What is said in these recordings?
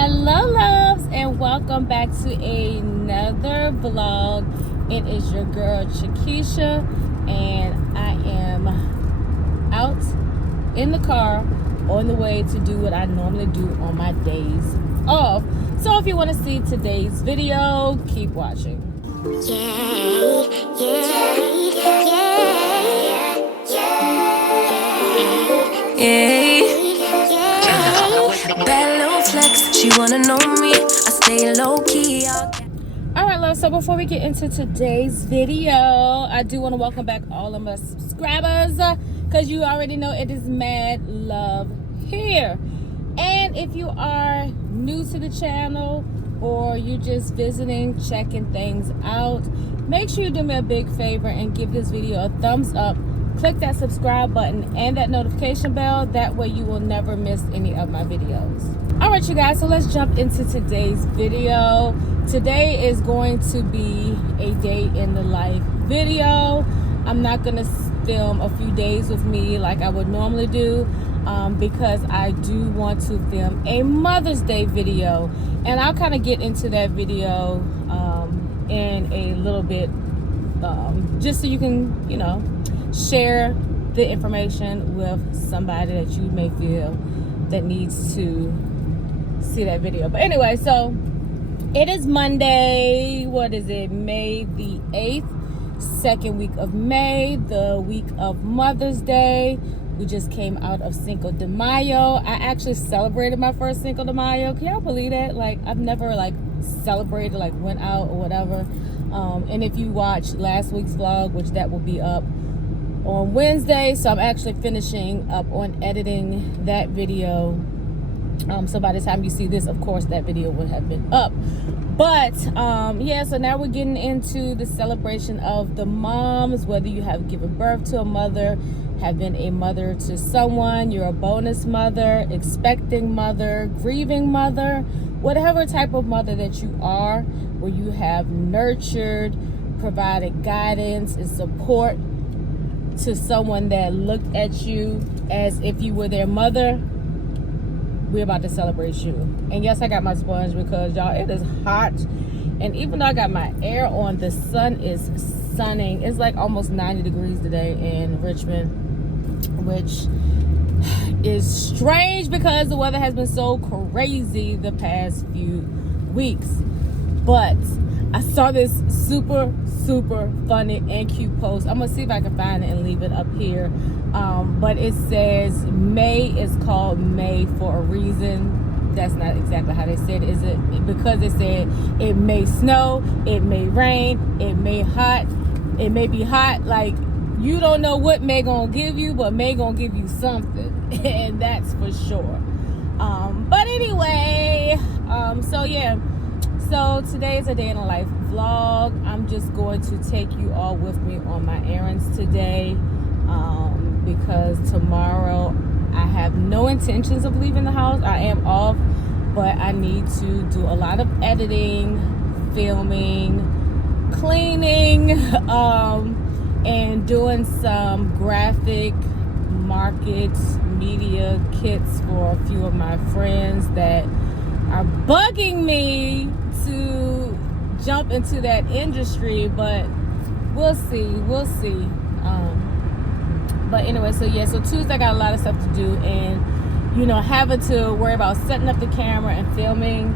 Hello loves, and welcome back to another vlog. It is your girl Shakisha, and I am out in the car on the way to do what I normally do on my days off. So if you want to see today's video, keep watching. Bad little flex, she wanna know me. I stay low key. Alright love, so before we get into today's video, I do want to welcome back all of my subscribers, because you already know it is mad love here. And if you are new to the channel or you just visiting, checking things out, make sure you do me a big favor and give this video a thumbs up. Click that subscribe button and that notification bell. That way you will never miss any of my videos. All right, you guys, so let's jump into today's video. Today is going to be a day in the life video. I'm not going to film a few days with me like I would normally do, because I do want to film a Mother's Day video. And I'll kind of get into that video in a little bit, just so you can, you know, share the information with somebody that you may feel that needs to see that video. But anyway, so it is Monday. What is it? May the 8th, second week of May, the week of Mother's Day. We just came out of Cinco de Mayo. I actually celebrated my first Cinco de Mayo. Can y'all believe that? Like, I've never like celebrated, like went out or whatever. And if you watched last week's vlog, which that will be up on Wednesday, so I'm actually finishing up on editing that video. So by the time you see this, of course, that video would have been up. But yeah, so now we're getting into the celebration of the moms, whether you have given birth to a mother, have been a mother to someone, you're a bonus mother, expecting mother, grieving mother, whatever type of mother that you are, where you have nurtured, provided guidance and support to someone that looked at you as if you were their mother. We're about to celebrate you. And yes, I got my sponge because y'all, it is hot. And even though I got my air on, the sun is sunning. It's like almost 90 degrees today in Richmond, which is strange because the weather has been so crazy the past few weeks. But I saw this super funny and cute post. I'm gonna see if I can find it and leave it up here. But it says May is called May for a reason. That's not exactly how they said it, is it? Because it said it may snow, it may rain, it may be hot. Like, you don't know what May gonna give you, but May gonna give you something, and that's for sure. But anyway, so yeah. So today is a day in the life vlog. I'm just going to take you all with me on my errands today, because tomorrow I have no intentions of leaving the house. I am off, but I need to do a lot of editing, filming, cleaning, and doing some graphic market media kits for a few of my friends that are bugging me to jump into that industry, but we'll see. But anyway, so yeah, so Tuesday I got a lot of stuff to do, and you know, having to worry about setting up the camera and filming,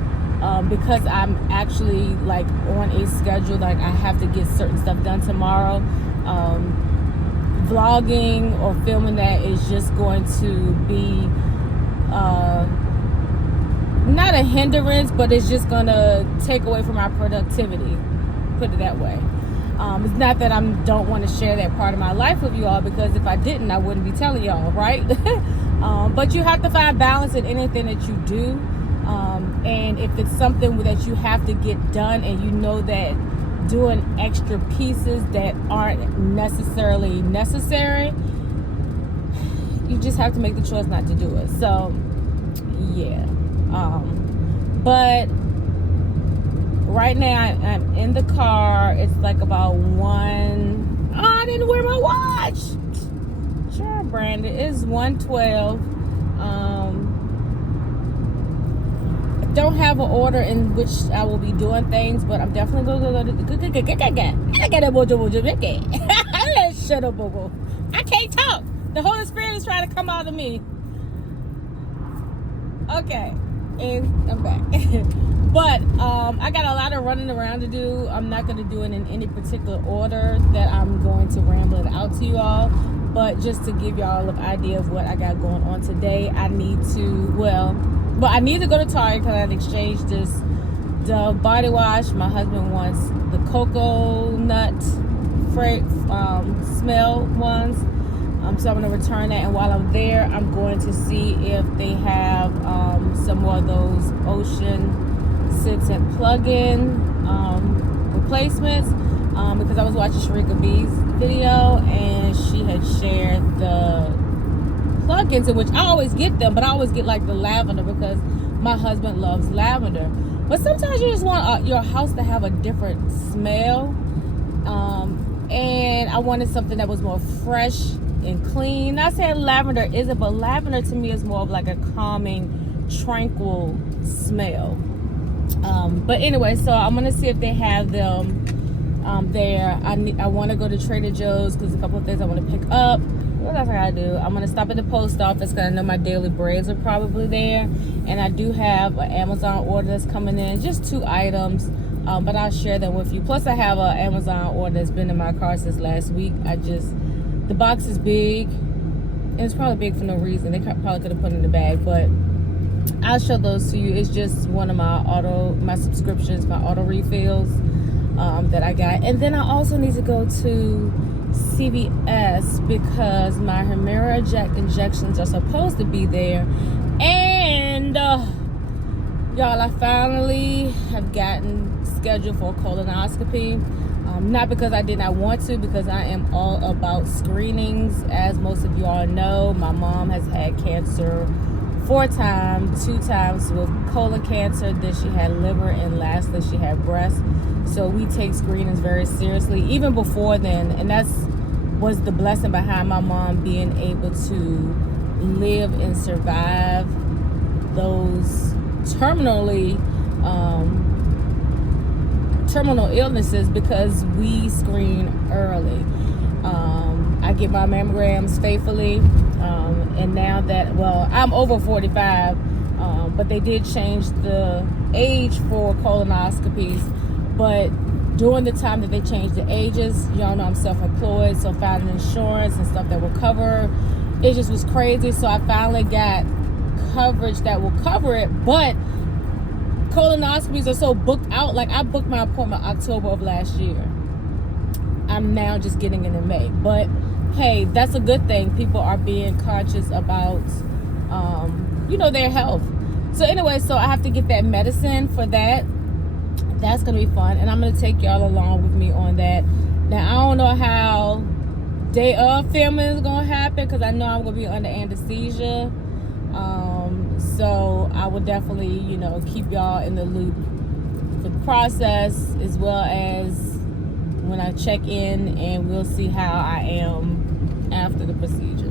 because I'm actually like on a schedule, like I have to get certain stuff done tomorrow. Vlogging or filming that is just going to be not a hindrance, but it's just gonna take away from my productivity, put it that way. It's not that I don't want to share that part of my life with you all, because if I didn't, I wouldn't be telling y'all, right? But you have to find balance in anything that you do, and if it's something that you have to get done and you know that doing extra pieces that aren't necessarily necessary, you just have to make the choice not to do it. So yeah. But right now I'm in the car. It's like about 1. Oh, I didn't wear my watch. Sure, Brandon. It's 1:12. don't have an order in which I will be doing things, but I'm definitely going to shut up, boo. I can't talk. The Holy Spirit is trying to come out of me. Okay, and I'm back. But I got a lot of running around to do. I'm not going to do it in any particular order that I'm going to ramble it out to you all. But just to give y'all an idea of what I got going on today, I need to, I need to go to Target because I've exchanged this Dove body wash. My husband wants the coconut smell ones. So I'm going to return that. And while I'm there, I'm going to see if they have some more of those ocean scents and plug-in replacements. Because I was watching Sharika B's video and she had shared the plug-ins, in which I always get them, but I always get like the lavender because my husband loves lavender. But sometimes you just want your house to have a different smell, and I wanted something that was more fresh and clean. Not saying lavender isn't, but lavender to me is more of like a calming, tranquil smell. But anyway, so I'm gonna see if they have them there. I want to go to Trader Joe's because a couple of things I want to pick up. What else I gotta do? I'm gonna stop at the post office because I know my daily braids are probably there, and I do have an Amazon order that's coming in, just 2 items, but I'll share them with you. Plus I have an Amazon order that's been in my car since last week. The box is big, and it's probably big for no reason. They probably could have put it in the bag, but I'll show those to you. It's just one of my subscriptions, my auto refills that I got. And then I also need to go to CVS because my Humira injections are supposed to be there. And y'all, I finally have gotten scheduled for a colonoscopy. Not because I did not want to, because I am all about screenings. As most of you all know, my mom has had cancer 4 times, 2 times with colon cancer, then she had liver, and lastly she had breast. So we take screenings very seriously, even before then, and was the blessing behind my mom being able to live and survive those terminal illnesses, because we screen early. I get my mammograms faithfully, and now that, I'm over 45, but they did change the age for colonoscopies. But during the time that they changed the ages, y'all know I'm self-employed, so finding insurance and stuff that will cover, it just was crazy. So I finally got coverage that will cover it, but colonoscopies are so booked out. Like, I booked my appointment October of last year. I'm now just getting it in May. But hey, that's a good thing. People are being conscious about, their health. So anyway, so I have to get that medicine for that. That's going to be fun. And I'm going to take y'all along with me on that. Now, I don't know how day of filming is going to happen because I know I'm going to be under anesthesia. So I will definitely, keep y'all in the loop for the process, as well as when I check in, and we'll see how I am after the procedure.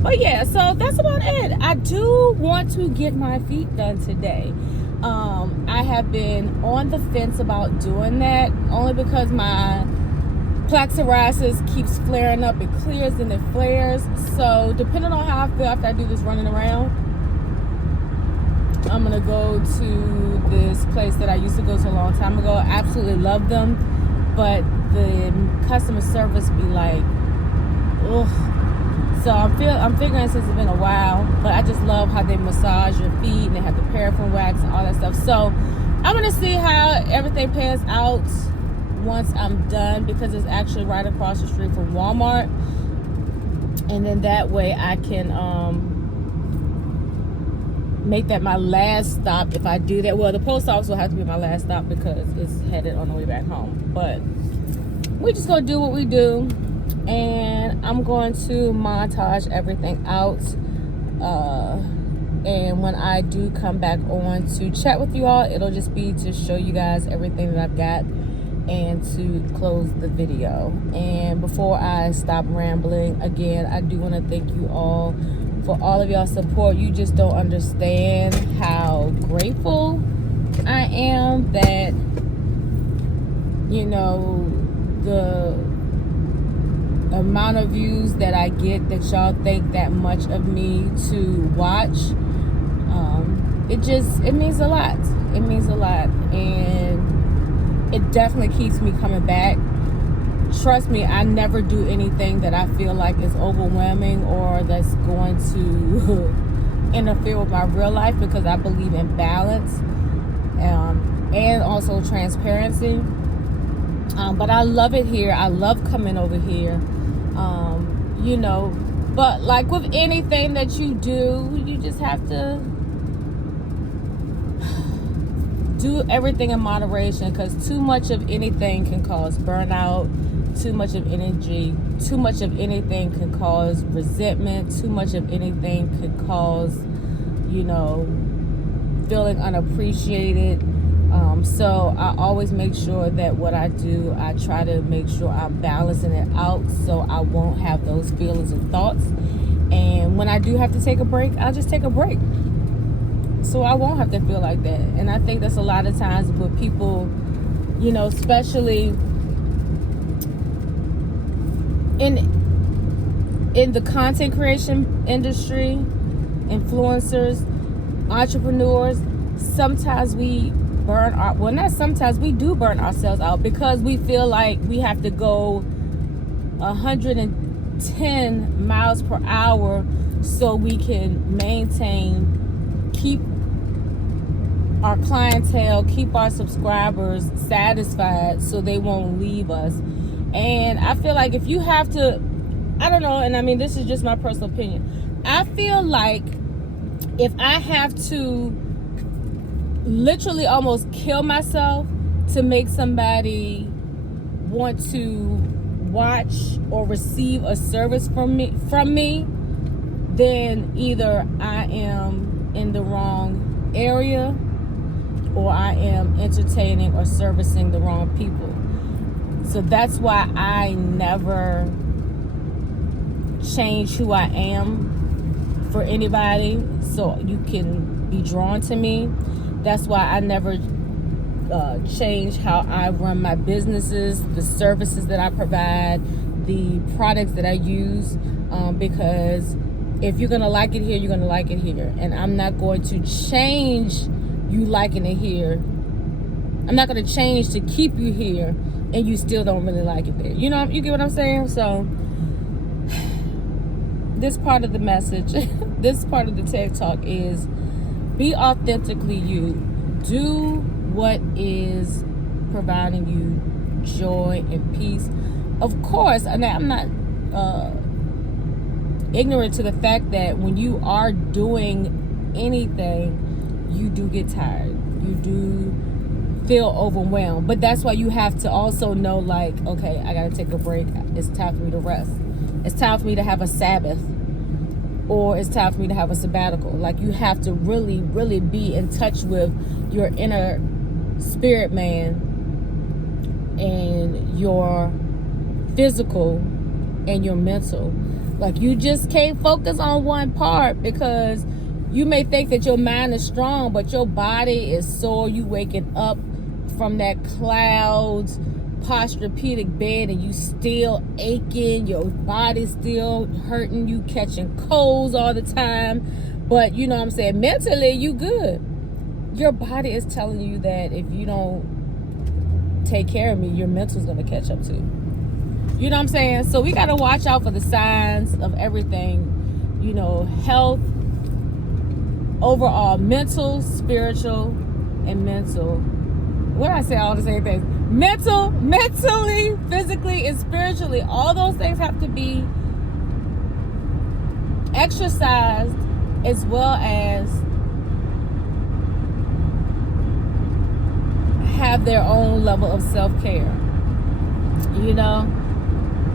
But yeah, so that's about it. I do want to get my feet done today. I have been on the fence about doing that, only because my plaque psoriasis keeps flaring up. It clears and it flares. So depending on how I feel after I do this running around, I'm gonna go to this place that I used to go to a long time ago. I absolutely love them, but the customer service be like, ugh. So I'm figuring, since it's been a while, but I just love how they massage your feet and they have the paraffin wax and all that stuff. So I'm gonna see how everything pans out once I'm done, because it's actually right across the street from Walmart, and then that way I can make that my last stop if I do that. Well, the post office will have to be my last stop because it's headed on the way back home, but we're just gonna do what we do, and I'm going to montage everything out, and when I do come back on to chat with you all, it'll just be to show you guys everything that I've got and to close the video. And before I stop rambling, again, I do want to thank you all for all of y'all support. You just don't understand how grateful I am that, you know, the amount of views that I get, that y'all think that much of me to watch. It means a lot. It means a lot, and it definitely keeps me coming back. Trust me, I never do anything that I feel like is overwhelming or that's going to interfere with my real life, because I believe in balance and also transparency. But I love it here. I love coming over here. You know, but like with anything that you do, you just have to do everything in moderation, because too much of anything can cause burnout. Too much of energy, too much of anything can cause resentment. Too much of anything could cause, you know, feeling unappreciated. So I always make sure that what I do, I try to make sure I'm balancing it out so I won't have those feelings and thoughts. And when I do have to take a break, I'll just take a break, so I won't have to feel like that. And I think that's a lot of times with people, you know, especially in the content creation industry, influencers, entrepreneurs, sometimes we we do burn ourselves out, because we feel like we have to go 110 miles per hour so we can keep our clientele, keep our subscribers satisfied so they won't leave us. And I feel like if you have to, I don't know, and I mean, this is just my personal opinion, I feel like if I have to literally almost kill myself to make somebody want to watch or receive a service from me, then either I am in the wrong area or I am entertaining or servicing the wrong people. So that's why I never change who I am for anybody so you can be drawn to me. That's why I never change how I run my businesses, the services that I provide, the products that I use, because if you're gonna like it here, you're gonna like it here, and I'm not going to change you liking it here. I'm not gonna change to keep you here and you still don't really like it there. You know, you get what I'm saying? So this part of the message, this part of the TED Talk is be authentically you. Do what is providing you joy and peace. Of course, and I'm not ignorant to the fact that when you are doing anything, you do get tired. You do feel overwhelmed. But that's why you have to also know, like, okay, I gotta take a break. It's time for me to rest. It's time for me to have a Sabbath, or it's time for me to have a sabbatical. Like, you have to really, really be in touch with your inner spirit man and your physical and your mental. Like, you just can't focus on one part, because you may think that your mind is strong, but your body is sore. You waking up from that clouds posturepedic bed and you still aching, your body's still hurting, you catching colds all the time. But you know what I'm saying, mentally you good. Your body is telling you that if you don't take care of me, your mental's gonna catch up too. You know what I'm saying? So we gotta watch out for the signs of everything, you know, health, overall, mental, spiritual, and mental. What did I say? All the same things. Mentally, physically, and spiritually. All those things have to be exercised, as well as have their own level of self-care. You know?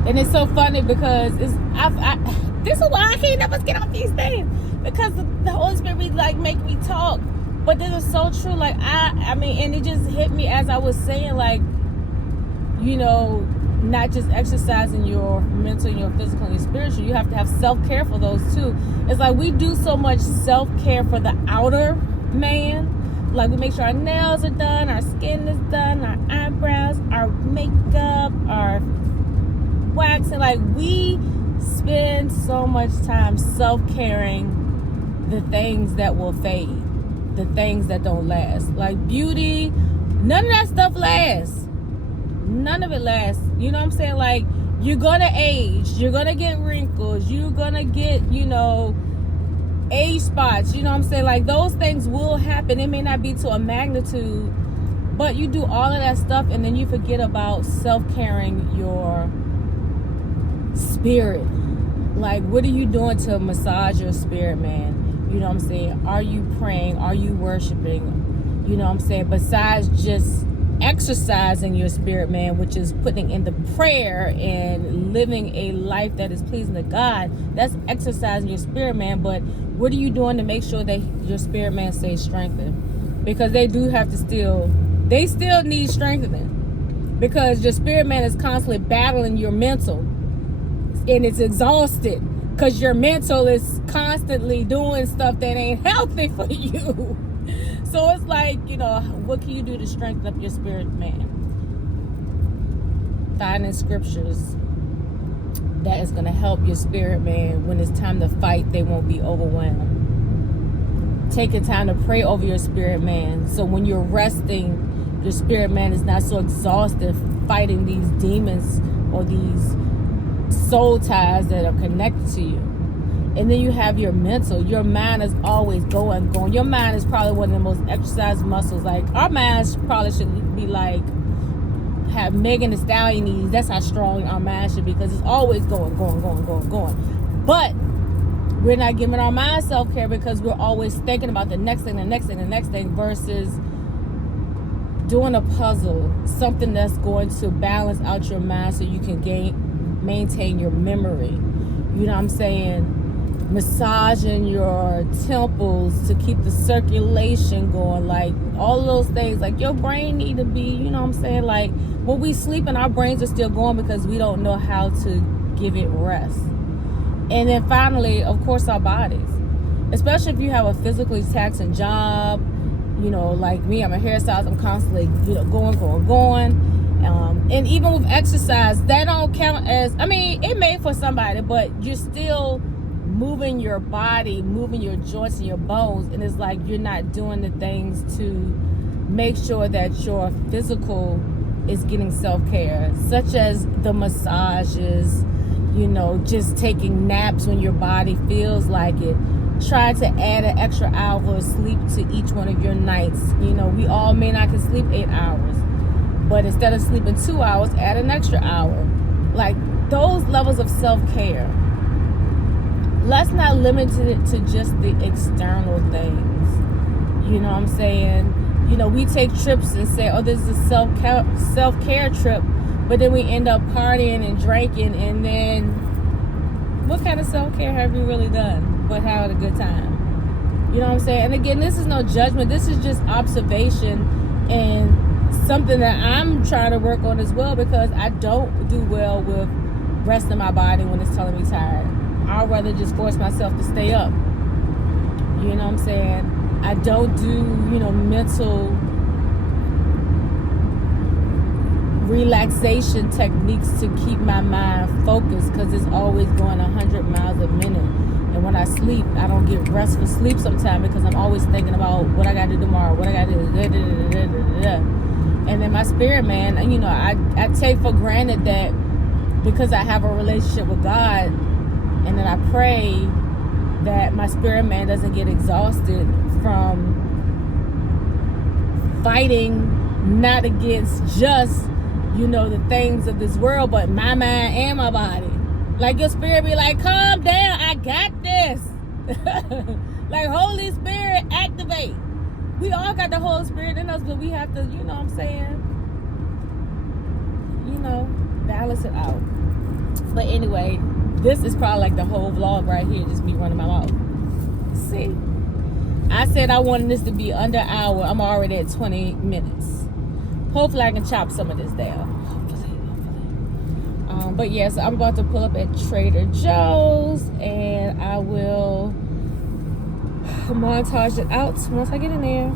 And it's so funny because this is why I can't never get off these things. Because the Holy Spirit be like make me talk. But this is so true. Like I mean, and it just hit me as I was saying, like, you know, not just exercising your mental, your physical, and your spiritual. You have to have self-care for those too. It's like we do so much self-care for the outer man. Like we make sure our nails are done, our skin is done, our eyebrows, our makeup, our waxing. Like we spend so much time self-caring the things that will fade, the things that don't last. Like beauty, none of that stuff lasts. None of it lasts. You know what I'm saying? Like, you're gonna age, you're gonna get wrinkles, you're gonna get, age spots. You know what I'm saying? Like, those things will happen. It may not be to a magnitude, but you do all of that stuff and then you forget about self-caring your spirit. Like, what are you doing to massage your spirit, man? You know what I'm saying? Are you praying? Are you worshiping? You know what I'm saying? Besides just exercising your spirit, man, which is putting in the prayer and living a life that is pleasing to God, that's exercising your spirit, man. But what are you doing to make sure that your spirit, man, stays strengthened? Because they do have to still need strengthening, because your spirit, man, is constantly battling your mental, and it's exhausted because your mental is constantly doing stuff that ain't healthy for you. So it's like, what can you do to strengthen up your spirit, man? Finding scriptures that is going to help your spirit, man. When it's time to fight, they won't be overwhelmed. Taking time to pray over your spirit, man. So when you're resting, your spirit, man, is not so exhausted fighting these demons or these soul ties that are connected to you. And then you have your mental. Your mind is always going. Your mind is probably one of the most exercised muscles. Like, our minds probably should be like, have Megan Thee Stallion knees. That's how strong our mind should be, because it's always going. But we're not giving our mind self-care because we're always thinking about the next thing, versus doing a puzzle, something that's going to balance out your mind so you can maintain your memory. You know what I'm saying? Massaging your temples to keep the circulation going, like all of those things. Like, your brain need to be, you know what I'm saying? Like, when we sleep and our brains are still going because we don't know how to give it rest. And then finally, of course, our bodies, especially if you have a physically taxing job. Like me, I'm a hairstylist. I'm constantly, going. And even with exercise, that don't count as, it may for somebody, but you're still moving your body, moving your joints and your bones, and it's like you're not doing the things to make sure that your physical is getting self-care, such as the massages, just taking naps when your body feels like it. Try to add an extra hour of sleep to each one of your nights. We all may not can sleep 8 hours, but instead of sleeping 2 hours, add an extra hour. Like, those levels of self-care. Let's not limit it to just the external things. You know what I'm saying? We take trips and say, oh, this is a self-care trip, but then we end up partying and drinking, and then what kind of self-care have you really done but had a good time? You know what I'm saying? And again, this is no judgment. This is just observation and something that I'm trying to work on as well, because I don't do well with resting my body when it's telling me tired. I'd rather just force myself to stay up. You know what I'm saying? I don't do, mental relaxation techniques to keep my mind focused, because it's always going 100 miles a minute. And when I sleep, I don't get restful sleep sometimes because I'm always thinking about what I got to do tomorrow, what I got to do. And then my spirit, man, I take for granted that because I have a relationship with God, and then I pray that my spirit, man, doesn't get exhausted from fighting not against just, the things of this world, but my mind and my body. Like, your spirit be like, calm down, I got this. Like, Holy Spirit, activate. We all got the Holy Spirit in us, but we have to, balance it out. But anyway, this is probably like the whole vlog right here, just me running my mouth. See? I said I wanted this to be under an hour. I'm already at 20 minutes. Hopefully I can chop some of this down. Hopefully. But yes, I'm about to pull up at Trader Joe's, and I will montage it out once I get in there.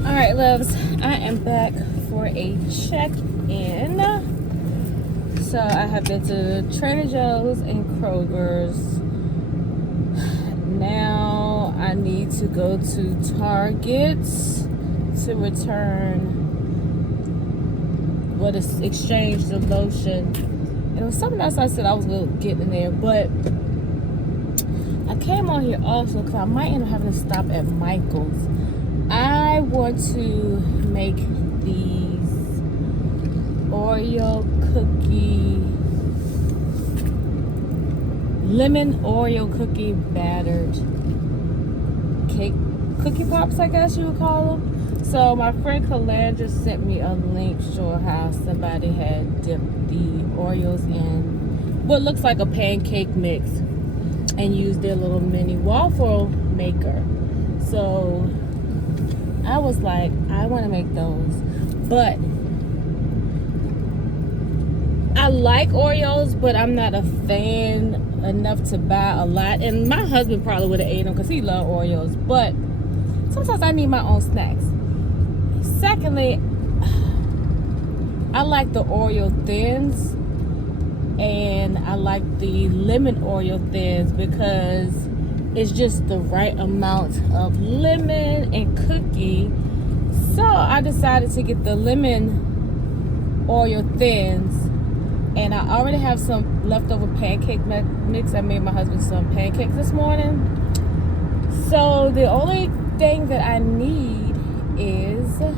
Alright, loves, I am back for a check-in. So I have been to Trader Joe's and Kroger's. Now I need to go to Target to exchange the lotion. And it was something else I said I was going to get in there, but I came on here also because I might end up having to stop at Michael's. I want to make these Oreo cookie, lemon Oreo cookie battered cookie pops, I guess you would call them. So my friend Calandra sent me a link showing how somebody had dipped the Oreos in what looks like a pancake mix and used their little mini waffle maker. So I was like, I want to make those, but I like Oreos, but I'm not a fan enough to buy a lot. And my husband probably would have ate them because he loves Oreos, but sometimes I need my own snacks. Secondly, I like the Oreo thins, and I like the lemon Oreo thins because it's just the right amount of lemon and cookie. So I decided to get the lemon Oreo thins, and I already have some leftover pancake mix. I made my husband some pancakes this morning. So the only thing that I need is the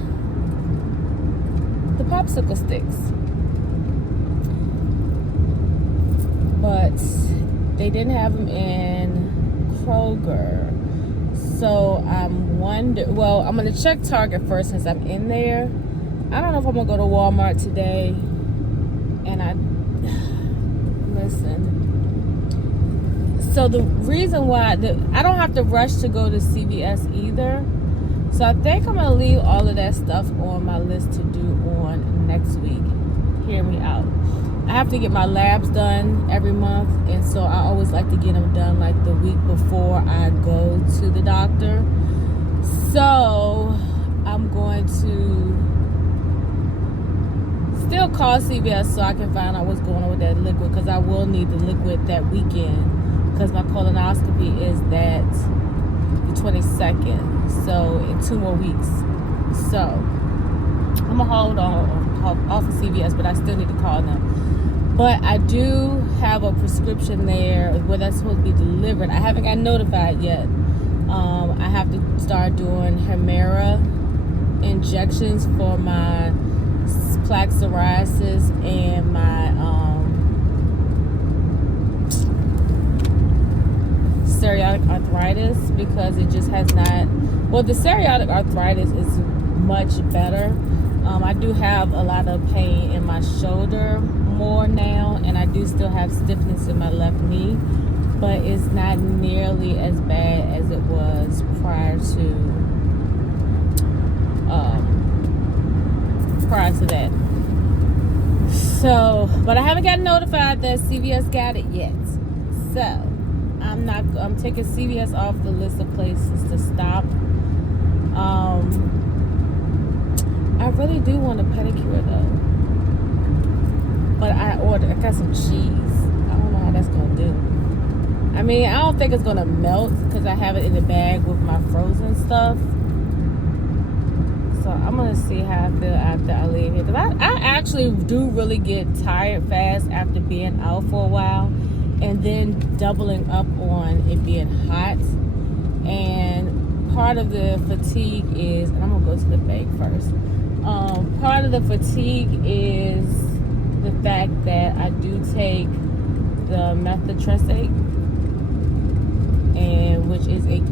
popsicle sticks. But they didn't have them in Kroger. So I'm wondering, well, I'm going to check Target first since I'm in there. I don't know if I'm going to go to Walmart today. And listen. So the reason why, I don't have to rush to go to CVS either. So I think I'm going to leave all of that stuff on my list to do on next week. Hear me out. I have to get my labs done every month, and so I always like to get them done like the week before I go to the doctor. So I'm going to still call CVS so I can find out what's going on with that liquid, because I will need the liquid that weekend because my colonoscopy is that the 22nd, so in 2 more weeks. So I'm gonna hold on off of CVS, but I still need to call them. But I do have a prescription there where that's supposed to be delivered. I haven't got notified yet. I have to start doing Humira injections for my plaque psoriasis and my psoriatic arthritis, because it just has not, well, the psoriatic arthritis is much better. I do have a lot of pain in my shoulder more now, and I do still have stiffness in my left knee, but it's not nearly as bad as it was prior to that. So, but I haven't gotten notified that CVS got it yet. So, I'm taking CVS off the list of places to stop. I really do want a pedicure though. But I got some cheese. I don't know how that's gonna do. I mean, I don't think it's gonna melt because I have it in the bag with my frozen stuff. So I'm gonna see how I feel after I leave here. Because I actually do really get tired fast after being out for a while. And then doubling up on it being hot. And part of the fatigue is, and I'm gonna go to the bag first. Part of the fatigue is the fact that I do take the methotrexate, and which is a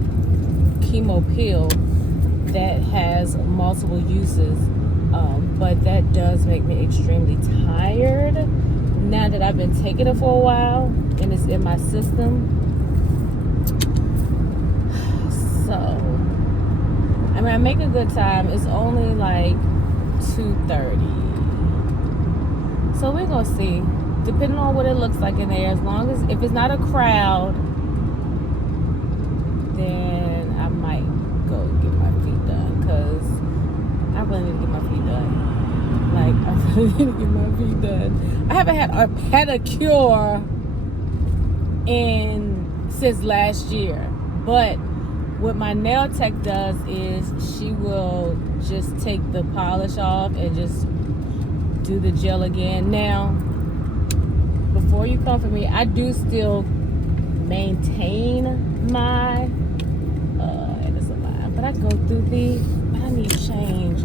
chemo pill that has multiple uses, but that does make me extremely tired now that I've been taking it for a while and it's in my system. So I mean, I make a good time. It's only like 2:30. So we're gonna see. Depending on what it looks like in there, as long as if it's not a crowd, then I might go get my feet done, because I really need to get my feet done. Like, I really need to get my feet done. I haven't had a pedicure since last year, but what my nail tech does is she will just take the polish off and just do the gel again. Now, before you come for me, I do still maintain my, and it's a lie, but I go through these, but I need change.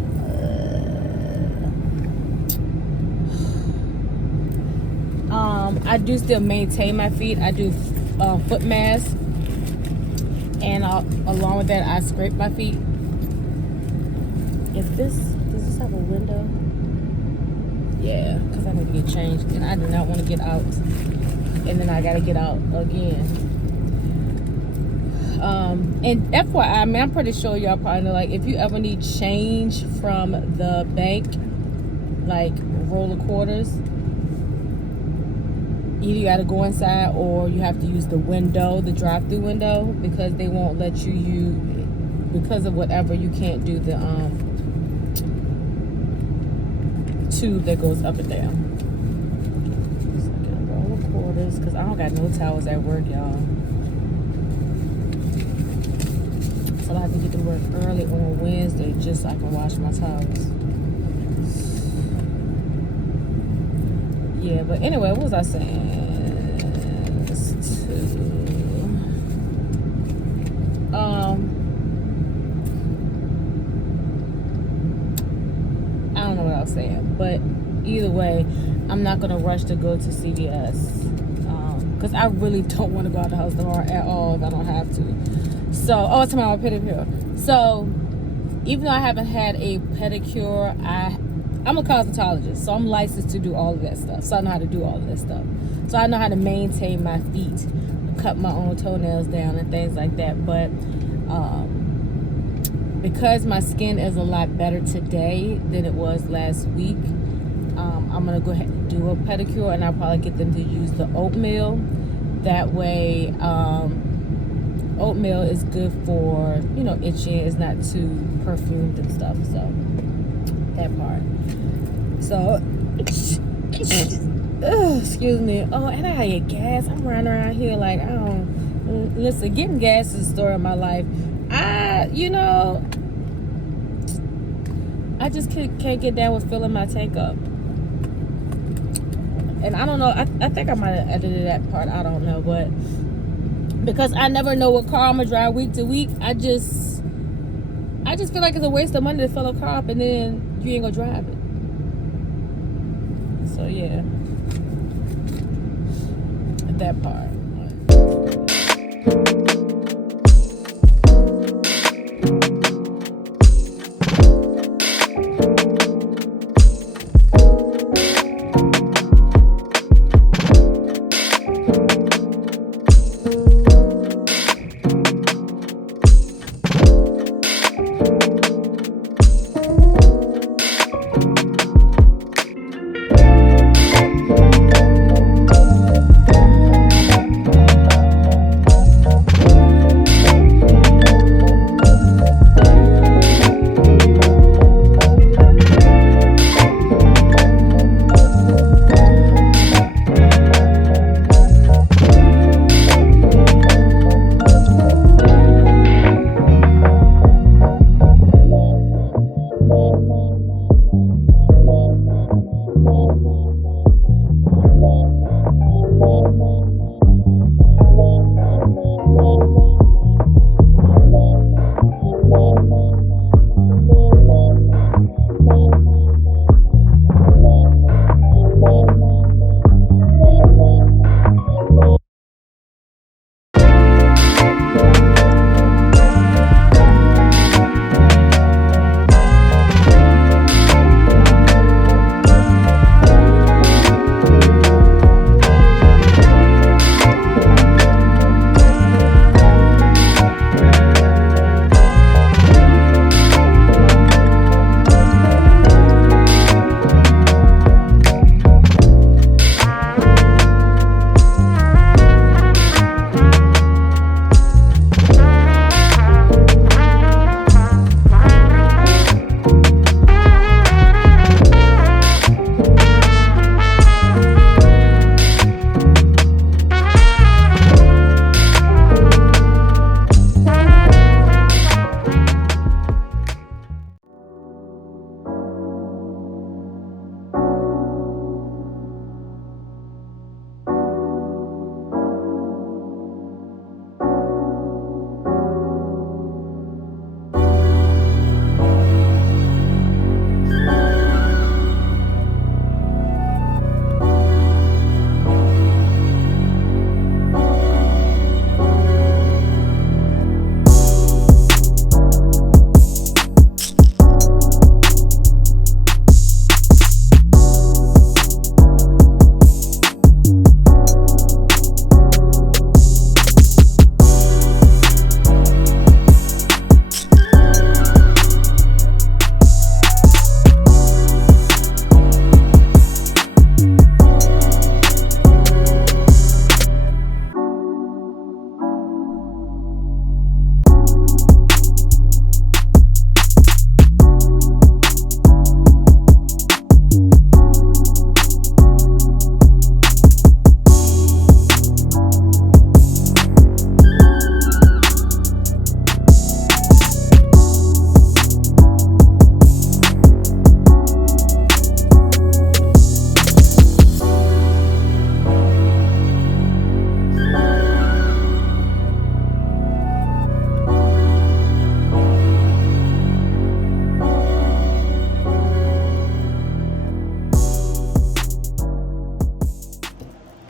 I do still maintain my feet. I do foot masks. And along with that, I scrape my feet. Does this have a window? Yeah, because I need to get changed. And I do not want to get out. And then I got to get out again. And FYI, I mean, I'm pretty sure y'all probably know, like, if you ever need change from the bank, like roller quarters, either you got to go inside or you have to use the window, the drive-through window, because they won't let you because of whatever, you can't do the tube that goes up and down. So I got roller quarters because I don't got no towels at work, y'all. So I have to get to work early on Wednesday just so I can wash my towels. Yeah, but anyway, what was I saying? I don't know what I was saying, but either way, I'm not gonna rush to go to CVS because I really don't want to go out the house tomorrow at all if I don't have to. So, it's tomorrow, pedicure. So, even though I haven't had a pedicure, I'm a cosmetologist, so I'm licensed to do all of that stuff. So I know how to do all of that stuff. So I know how to maintain my feet, cut my own toenails down and things like that. But because my skin is a lot better today than it was last week, I'm going to go ahead and do a pedicure, and I'll probably get them to use the oatmeal. That way, oatmeal is good for, itching. It's not too perfumed and stuff. So that part. So, excuse me. Oh, and I get gas. I'm running around here like, I don't. Listen, getting gas is the story of my life. I I just can't get down with filling my tank up. And I don't know, I think I might have edited that part, I don't know, but because I never know what car I'm gonna drive week to week, I just feel like it's a waste of money to fill a car up and then you ain't gonna drive it. So yeah, that part.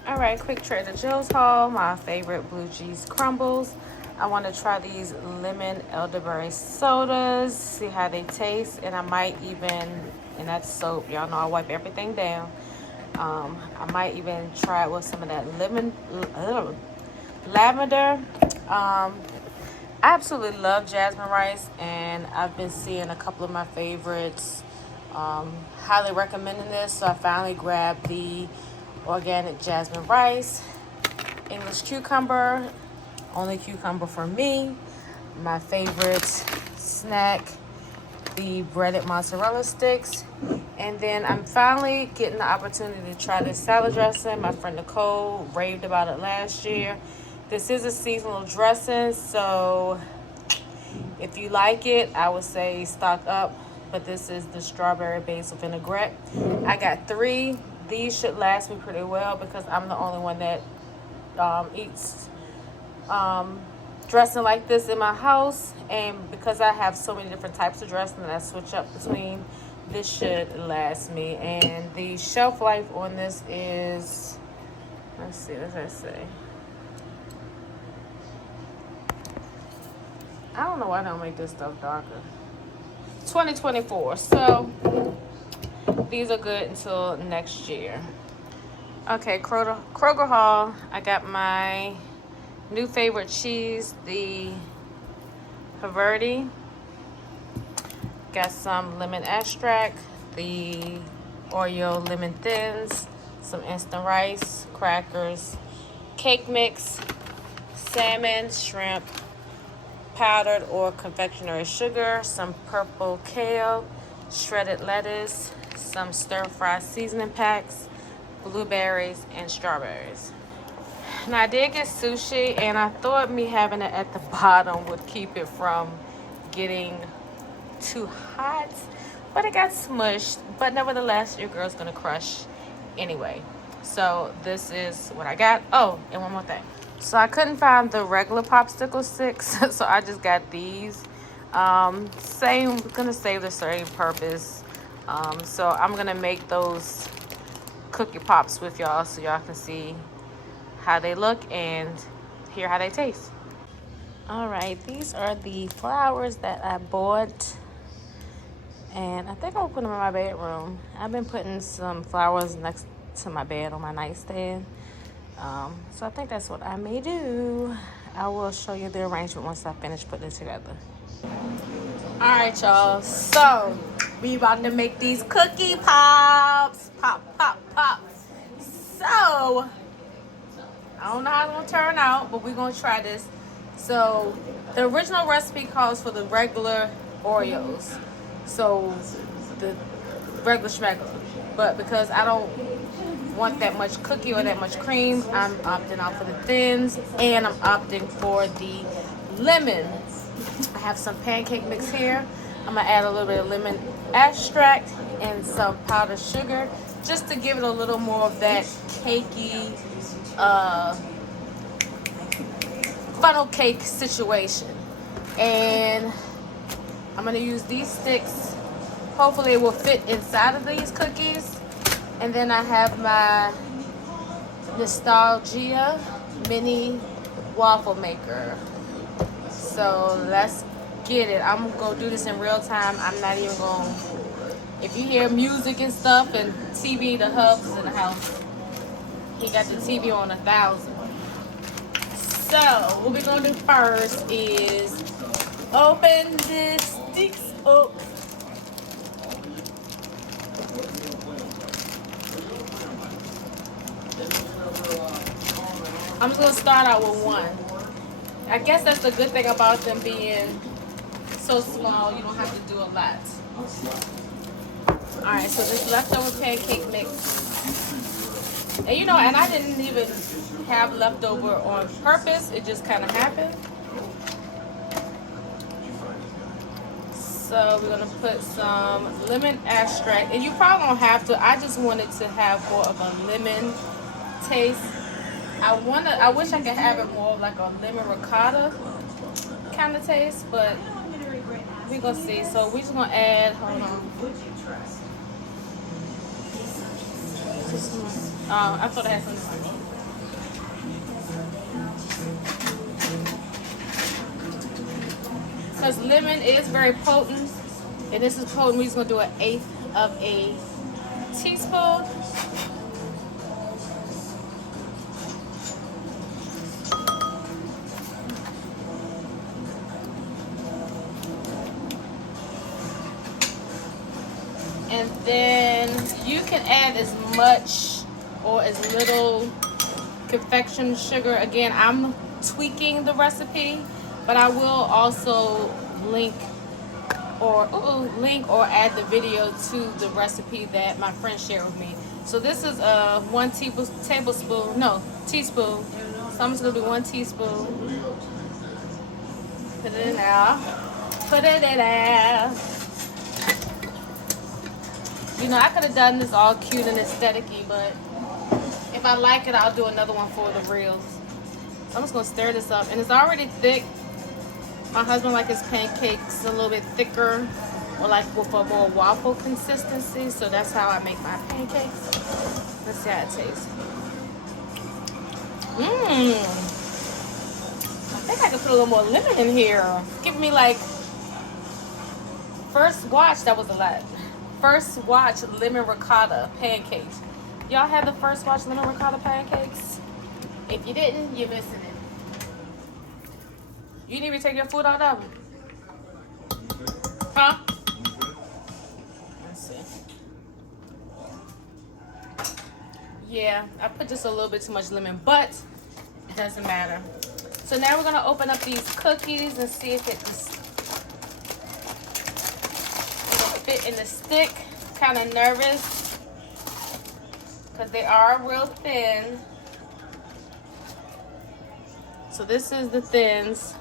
Alright, quick Trader Joe's haul. My favorite blue cheese crumbles. I want to try these lemon elderberry sodas, see how they taste, and I might even, and that's soap, y'all know I wipe everything down. I might even try it with some of that lavender. I absolutely love jasmine rice, and I've been seeing a couple of my favorites highly recommending this, so I finally grabbed the organic jasmine rice. English cucumber, only cucumber for me. My favorite snack, the breaded mozzarella sticks. And then I'm finally getting the opportunity to try this salad dressing. My friend Nicole raved about it last year. This is a seasonal dressing, so if you like it, I would say stock up. but this is the strawberry basil vinaigrette. I got 3. These should last me pretty well because I'm the only one that eats dressing like this in my house, and because I have so many different types of dressing that I switch up between, this should last me. And the shelf life on this is, let's see, what does that say? I don't know why I don't make this stuff darker. 2024. So these are good until next year. Okay, Kroger haul. I got my new favorite cheese, the Haverty. Got some lemon extract, the Oreo lemon thins, some instant rice, crackers, cake mix, salmon, shrimp, powdered or confectionery sugar, some purple kale, shredded lettuce, some stir-fry seasoning packs, blueberries, and strawberries. Now, I did get sushi, and I thought me having it at the bottom would keep it from getting too hot, but it got smushed. But nevertheless, your girl's gonna crush anyway. So this is what I got. Oh, and one more thing. So I couldn't find the regular popsicle sticks, so I just got these. Same, gonna save the same purpose. So I'm gonna make those cookie pops with y'all so y'all can see how they look and hear how they taste. All right, these are the flowers that I bought, and I think I'll put them in my bedroom. I've been putting some flowers next to my bed on my nightstand, so I think that's what I may do. I will show you the arrangement once I finish putting it together. All right, y'all, so we about to make these cookie pops. Pop, pop, pop. So I don't know how it's gonna turn out, but we're gonna try this. So the original recipe calls for the regular Oreos, so the regular schmegular. But because I don't want that much cookie or that much cream, I'm opting out for the thins, and I'm opting for the lemon. I have some pancake mix here. I'm gonna add a little bit of lemon extract and some powdered sugar, just to give it a little more of that cakey, funnel cake situation. And I'm gonna use these sticks. Hopefully it will fit inside of these cookies. And then I have my Nostalgia mini waffle maker. So let's get it. I'm gonna do this in real time. I'm not even gonna, if you hear music and stuff and TV, the hubs in the house, he got the TV on 1,000. So what we're gonna do first is open the sticks up. I'm just gonna start out with one. I guess that's the good thing about them being so small, you don't have to do a lot. Alright, so this leftover pancake mix. And you know, and I didn't even have leftover on purpose, it just kind of happened. So we're gonna put some lemon extract, and you probably don't have to. I just wanted to have more of a lemon taste. I wish I could have it more of like a lemon ricotta kind of taste, but we're gonna see. So we're just gonna add, hold on. I thought I had something. Because lemon is very potent, and this is potent. We're just gonna do 1/8 of a teaspoon. And then you can add as much or as little confection sugar. Again, I'm tweaking the recipe, but I will also link or add the video to the recipe that my friend shared with me. So this is a 1 teaspoon. So I'm just gonna do 1 teaspoon. Put it in there. Put it in there. You know, I could have done this all cute and aesthetic-y, but if I like it, I'll do another one for the reels. So I'm just gonna stir this up, and it's already thick. My husband likes his pancakes a little bit thicker, or like with a more waffle consistency. So that's how I make my pancakes. Let's see how it tastes. I think I could put a little more lemon in here. Give me like first watch. That was a lot. First watch lemon ricotta pancakes. Y'all had the first watch lemon ricotta pancakes? If you didn't, you're missing it. You didn't even take your food out of them. Huh? Let's see. Yeah, I put just a little bit too much lemon, but it doesn't matter. So now we're gonna open up these cookies and see if it can fit in the stick. Kind of nervous because they are real thin. So this is the thins.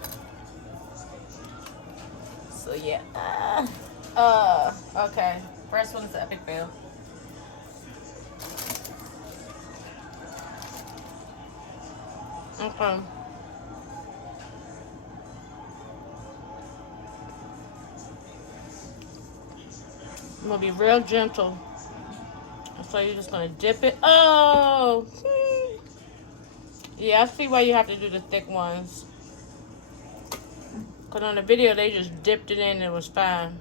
So yeah. Okay. First one is an epic fail. Okay. I'm gonna be real gentle. So you're just gonna dip it. Oh! Yeah, I see why you have to do the thick ones. Because on the video, they just dipped it in and it was fine.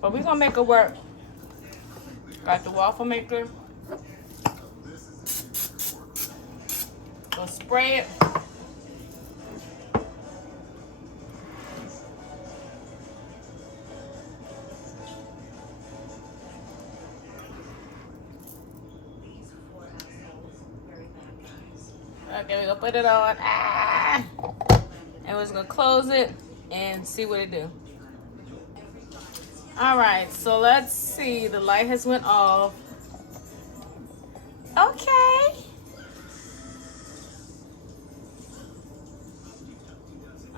But we're gonna make it work. Got the waffle maker. Gonna spray it. Okay, we're gonna put it on. And we're just gonna close it and see what it do. All right, so let's see. The light has went off. Okay.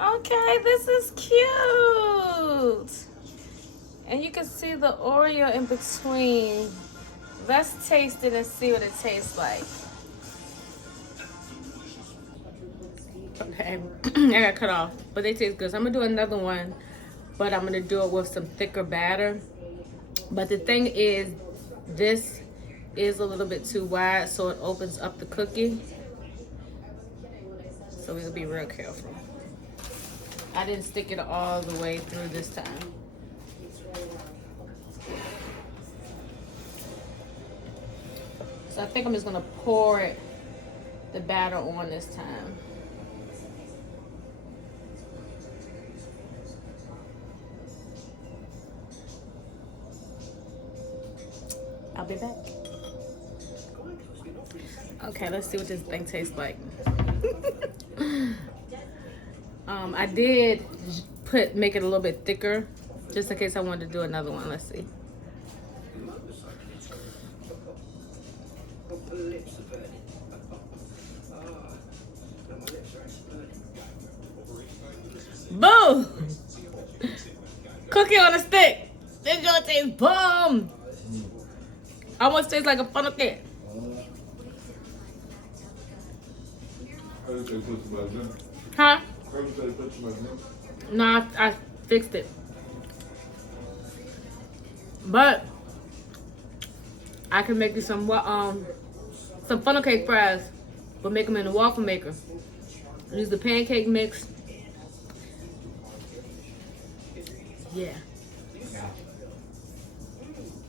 Okay, this is cute. And you can see the Oreo in between. Let's taste it and see what it tastes like. Okay, I got cut off, but they taste good. So I'm gonna do another one, but I'm gonna do it with some thicker batter. But the thing is, this is a little bit too wide, so it opens up the cookie. So we're gonna be real careful. I didn't stick it all the way through this time. So I think I'm just gonna pour it, the batter on this time. I'll be back. Okay, let's see what this thing tastes like. I did make it a little bit thicker, just in case I wanted to do another one. Let's see. Boom! Cookie on a stick. This joint tastes bomb. Almost tastes like a funnel cake. Huh? No, I fixed it. But I can make you some funnel cake fries, but make them in the waffle maker. Use the pancake mix. Yeah.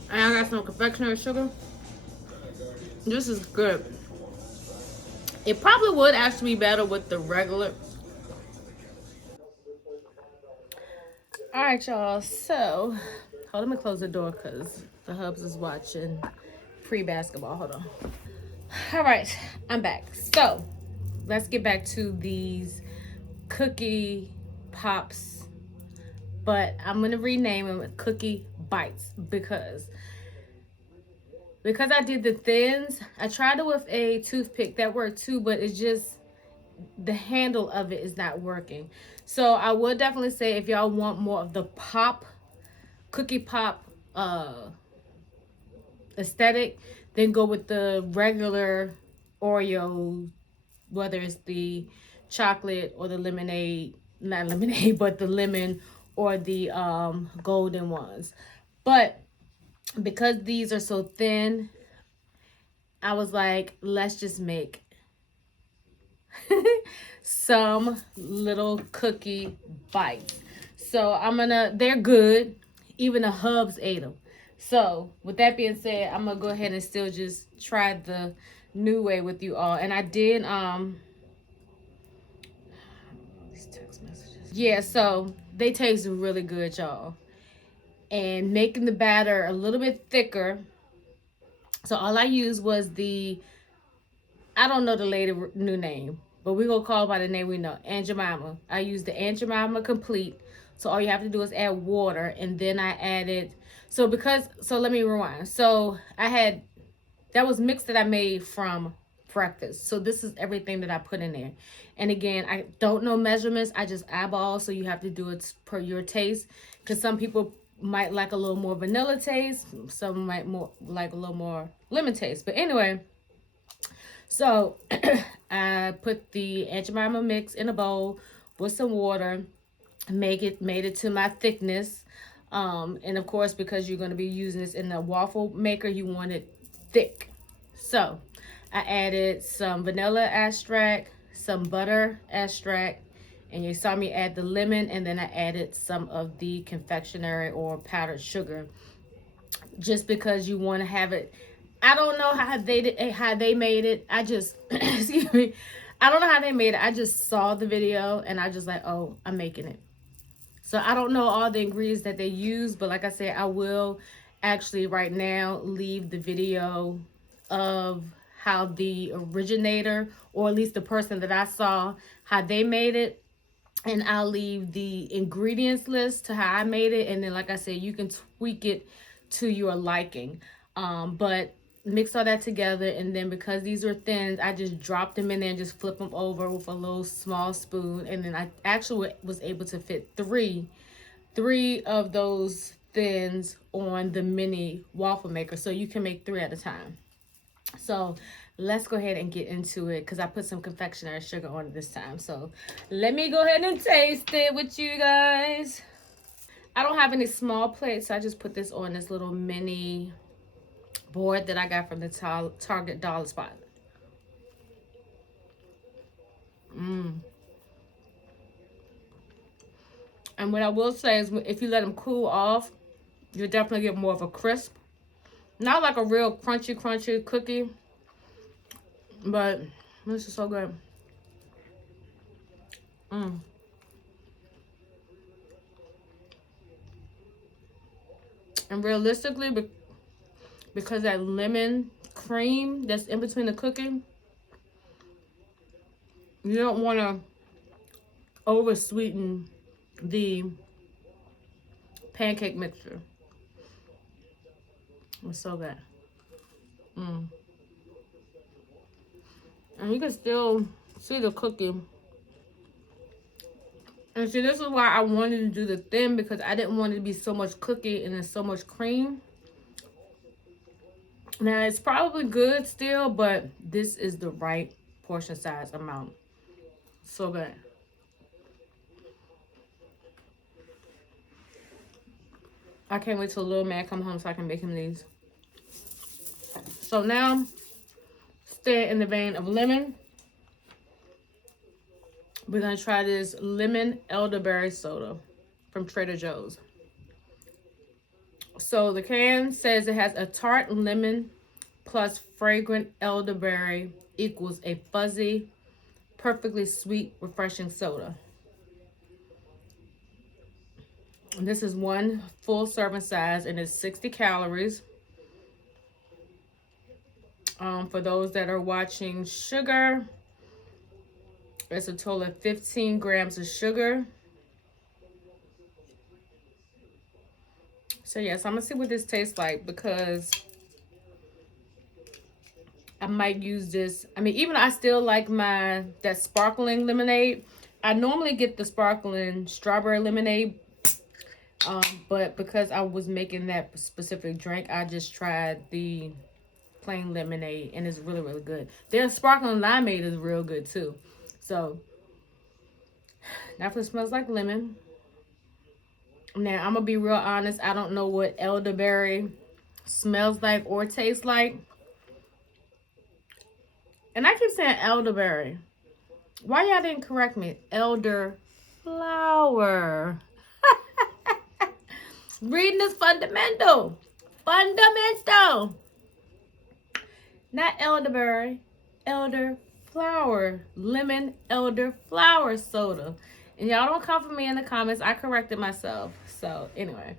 And I got some confectionery sugar. This is good. It probably would actually be better with the regular. All right, y'all. So, hold on, let me close the door because the hubs is watching pre-basketball. Hold on. All right, I'm back. So, let's get back to these cookie pops, but I'm gonna rename them cookie bites because I did the thins. I tried it with a toothpick. That worked too, but it's just the handle of it is not working. So I would definitely say if y'all want more of the pop, cookie pop aesthetic, then go with the regular Oreo, whether it's the chocolate or the lemonade, not lemonade, but the lemon or the golden ones. But because these are so thin, I was like, let's just make some little cookie bites. So they're good. Even the hubs ate them. So with that being said, I'm gonna go ahead and still just try the new way with you all. And I did these text messages. Yeah, so they taste really good, y'all. And making the batter a little bit thicker. So all I used was I don't know the lady new name, but we're gonna call by the name we know, Aunt Jemima. I used the Aunt Jemima Complete. So all you have to do is add water, and then I added, so let me rewind. So that was mix that I made from breakfast. So this is everything that I put in there. And again, I don't know measurements. I just eyeball, so you have to do it per your taste. Because some people might like a little more vanilla taste. Some might like a little more lemon taste. But anyway, so I put the Aunt Jemima mix in a bowl with some water, made it to my thickness. And of course, because you're going to be using this in the waffle maker, you want it thick. So I added some vanilla extract, some butter extract, and you saw me add the lemon, and then I added some of the confectionery or powdered sugar, just because you want to have it. I don't know how they made it. I just excuse me. I don't know how they made it. I just saw the video and I just like, oh, I'm making it. So I don't know all the ingredients that they use, but like I said, I will actually right now leave the video of how the originator, or at least the person that I saw, how they made it. And I'll leave the ingredients list to how I made it. And then, like I said, you can tweak it to your liking. But mix all that together. And then because these are thin, I just dropped them in there and just flip them over with a little small spoon. And then I actually was able to fit three of those thins on the mini waffle maker. So you can make 3 at a time. So let's go ahead and get into it, because I put some confectionery sugar on it this time. So let me go ahead and taste it with you guys. I don't have any small plates, so I just put this on this little mini board that I got from the Target dollar spot. And what I will say is, if you let them cool off, you'll definitely get more of a crisp. Not like a real crunchy cookie, but this is so good. And realistically, because that lemon cream that's in between the cookie, you don't want to over sweeten the pancake mixture. It's so good. And you can still see the cookie. And see, this is why I wanted to do the thin, because I didn't want it to be so much cookie and then so much cream. Now, it's probably good still, but this is the right portion size amount. So good. I can't wait till little man come home so I can make him these. So now, stay in the vein of lemon. We're going to try this lemon elderberry soda from Trader Joe's. So the can says it has a tart lemon plus fragrant elderberry equals a fuzzy, perfectly sweet, refreshing soda. And this is 1 full serving size, and it's 60 calories. For those that are watching sugar, it's a total of 15 grams of sugar. So yes, I'm gonna see what this tastes like, because I might use this. I mean, even I still like that sparkling lemonade. I normally get the sparkling strawberry lemonade, But because I was making that specific drink, I just tried the plain lemonade, and it's really, really good. Their sparkling limeade is real good too. So definitely smells like lemon. Now I'm gonna be real honest, I don't know what elderberry smells like or tastes like. And I keep saying elderberry. Why y'all didn't correct me? Elder flower. Reading is fundamental. Fundamental. Not elderberry. Elder flower. Lemon elder flower soda. And y'all don't come for me in the comments. I corrected myself. So anyway.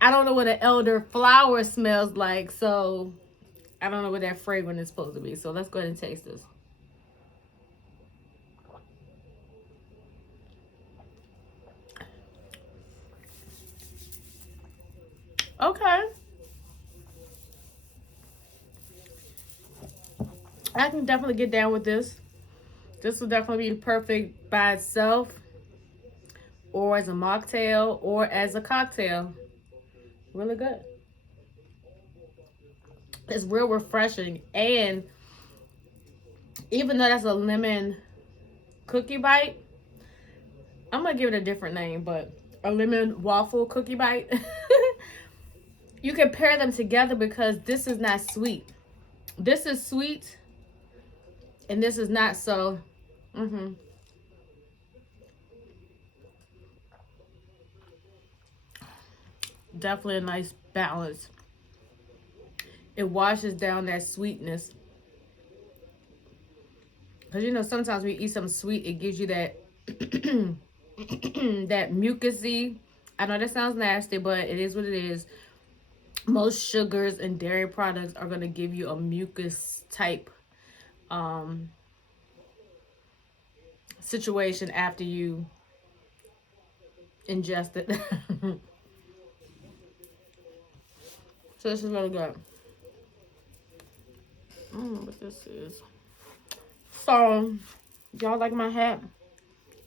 I don't know what an elder flower smells like. So I don't know what that fragrance is supposed to be. So let's go ahead and taste this. Okay. I can definitely get down with this. This will definitely be perfect by itself, or as a mocktail, or as a cocktail. Really good. It's real refreshing. And even though that's a lemon cookie bite, I'm going to give it a different name, but a lemon waffle cookie bite. You can pair them together because this is not sweet. This is sweet, and this is not. So definitely a nice balance. It washes down that sweetness. Because, you know, sometimes when you eat something sweet, it gives you that that mucusy. I know that sounds nasty, but it is what it is. Most sugars and dairy products are going to give you a mucus type situation after you ingest it. So this is really good. I don't know what this is. So, y'all like my hat?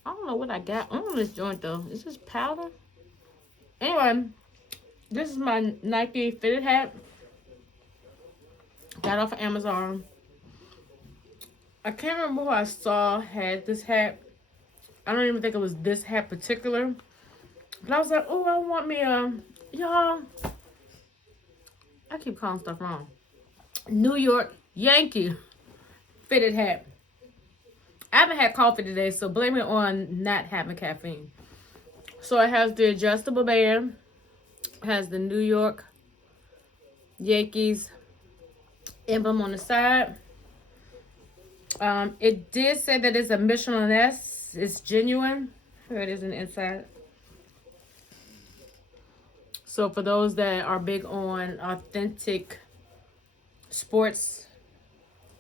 I don't know what I got on this joint though. Is this powder? Anyway, this is my Nike fitted hat. Got off of Amazon. I can't remember who I saw had this hat. I don't even think it was this hat particular. But I was like, oh, I want me a, y'all. I keep calling stuff wrong. New York Yankee fitted hat. I haven't had coffee today, so blame it on not having caffeine. So it has the adjustable band. It has the New York Yankees emblem on the side. It did say that it's a Michelin-esque. It's genuine. Here it is on the inside. So for those that are big on authentic sports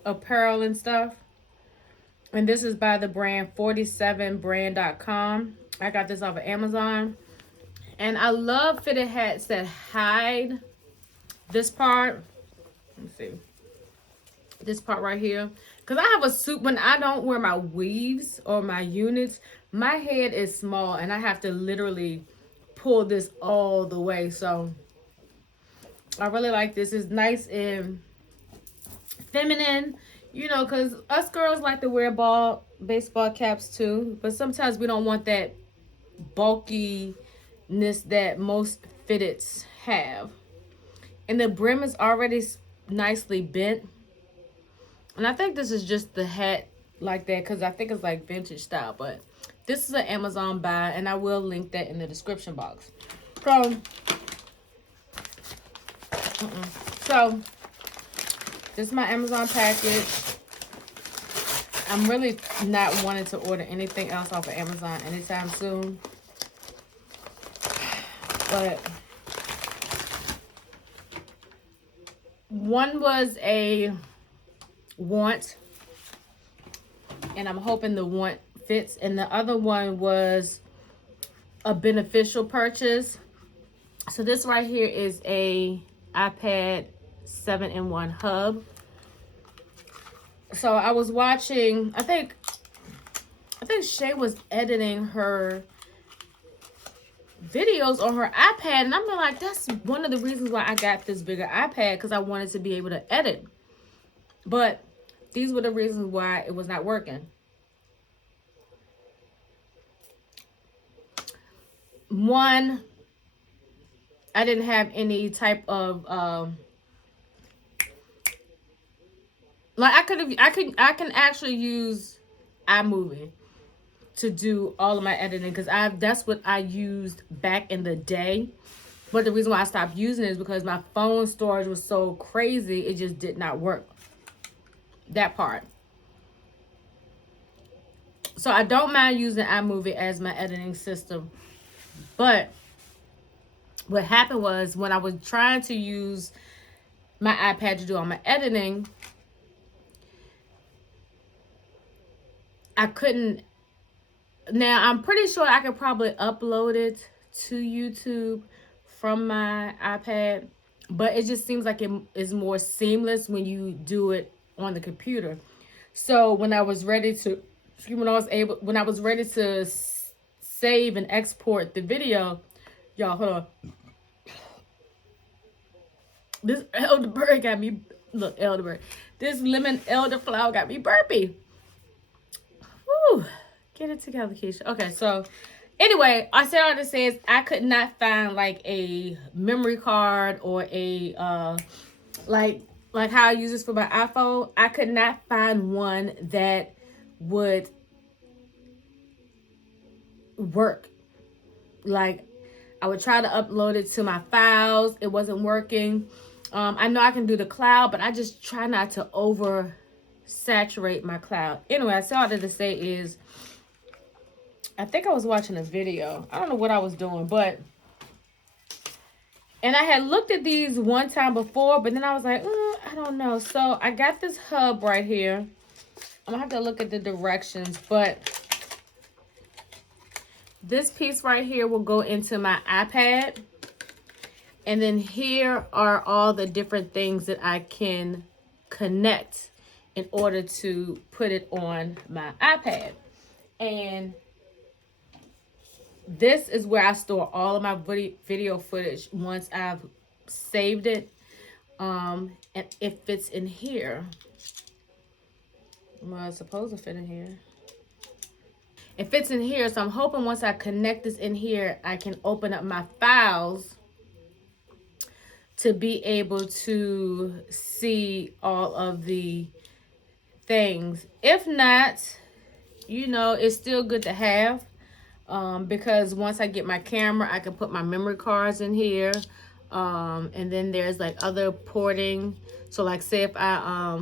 apparel and stuff. And this is by the brand 47brand.com. I got this off of Amazon. And I love fitted hats that hide this part. Let me see. This part right here. Because I have a suit when I don't wear my weaves or my units. My head is small and I have to literally pull this all the way. So I really like this. It's nice and feminine. You know, because us girls like to wear baseball caps too. But sometimes we don't want that bulkiness that most fitteds have. And the brim is already nicely bent. And I think this is just the hat like that because I think it's like vintage style. But this is an Amazon buy, and I will link that in the description box. So this is my Amazon package. I'm really not wanting to order anything else off of Amazon anytime soon. But one was a want, and I'm hoping the want fits. And the other one was a beneficial purchase. So this right here is a iPad 7-in-1 hub. So I was watching, I think Shay was editing her videos on her iPad, and I'm like, that's one of the reasons why I got this bigger iPad, because I wanted to be able to edit. But these were the reasons why it was not working. One, I didn't have any type of like I can actually use iMovie to do all of my editing, because that's what I used back in the day. But the reason why I stopped using it is because my phone storage was so crazy, it just did not work. That part. So I don't mind using iMovie as my editing system. But what happened was, when I was trying to use my iPad to do all my editing, I couldn't. Now, I'm pretty sure I could probably upload it to YouTube from my iPad, but it just seems like it is more seamless when you do it on the computer. So when I was ready to, when I was ready to save and export the video, y'all, hold on. This elderberry got me, look, elderberry. This lemon elderflower got me burpy. Whew. Get it together, Keisha. Okay, so anyway, I said all this says I could not find like a memory card or a like how I use this for my iPhone. I could not find one that would work. Like, I would try to upload it to my files. It wasn't working. I know I can do the cloud, but I just try not to oversaturate my cloud. Anyway, I saw that to say is, I think I was watching a video. I don't know what I was doing, but, and I had looked at these one time before, but then I was like, I don't know. So I got this hub right here. I'm gonna have to look at the directions, but this piece right here will go into my iPad. And then here are all the different things that I can connect in order to put it on my iPad. And this is where I store all of my video footage once I've saved it. And it fits in here. Well, it's supposed to fit in here. It fits in here, so I'm hoping once I connect this in here, I can open up my files to be able to see all of the things. If not, you know, it's still good to have, because once I get my camera, I can put my memory cards in here, and then there's like other porting. So like, say if I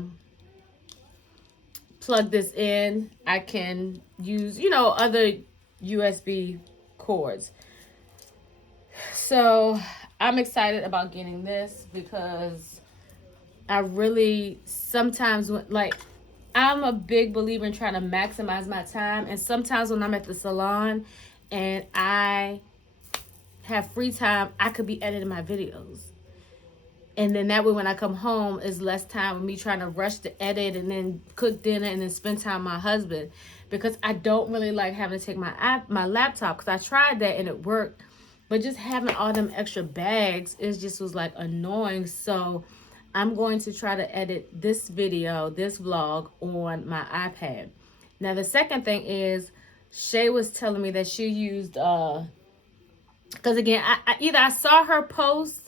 plug this in, I can use, you know, other USB cords. So I'm excited about getting this, because I really sometimes, like, I'm a big believer in trying to maximize my time. And sometimes when I'm at the salon and I have free time, I could be editing my videos. And then that way, when I come home, is less time with me trying to rush to edit and then cook dinner and then spend time with my husband. Because I don't really like having to take my laptop, because I tried that and it worked. But just having all them extra bags, it just was like annoying. So I'm going to try to edit this video, this vlog, on my iPad. Now, the second thing is, Shay was telling me that she used, because again, I saw her post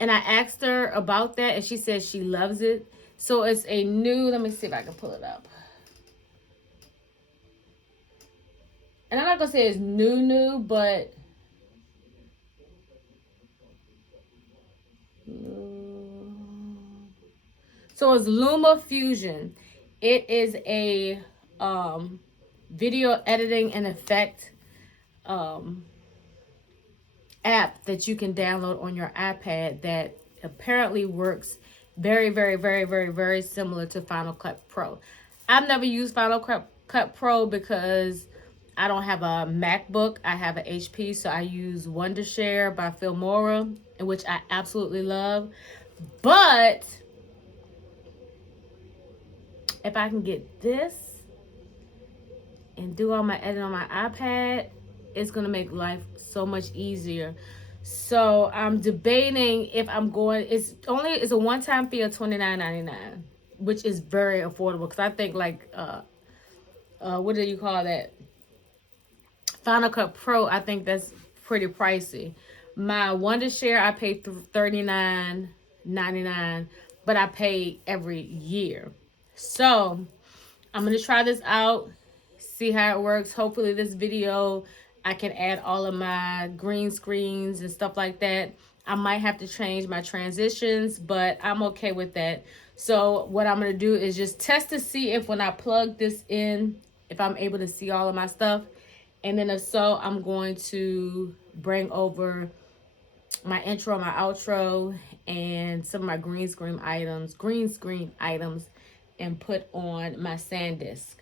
and I asked her about that, and she said she loves it. So it's a new, let me see if I can pull it up. And I'm not going to say it's new, but so it's Luma Fusion. It is a video editing and effect app that you can download on your iPad that apparently works very, very, very, very, very similar to Final Cut Pro. I've never used Final Cut Pro because I don't have a MacBook. I have an HP, so I use Wondershare by Filmora, which I absolutely love. But if I can get this and do all my editing on my iPad, it's gonna make life so much easier. So I'm debating if I'm going. It's a one-time fee of $29.99, which is very affordable because I think like what do you call that? Final Cut Pro. I think that's pretty pricey. My Wonder Share I paid $39.99, but I pay every year. So I'm gonna try this out, see how it works. Hopefully this video I can add all of my green screens and stuff like that. I might have to change my transitions, but I'm okay with that. So what I'm gonna do is just test to see if when I plug this in, if I'm able to see all of my stuff. And then if so, I'm going to bring over my intro, my outro, and some of my green screen items, and put on my SanDisk.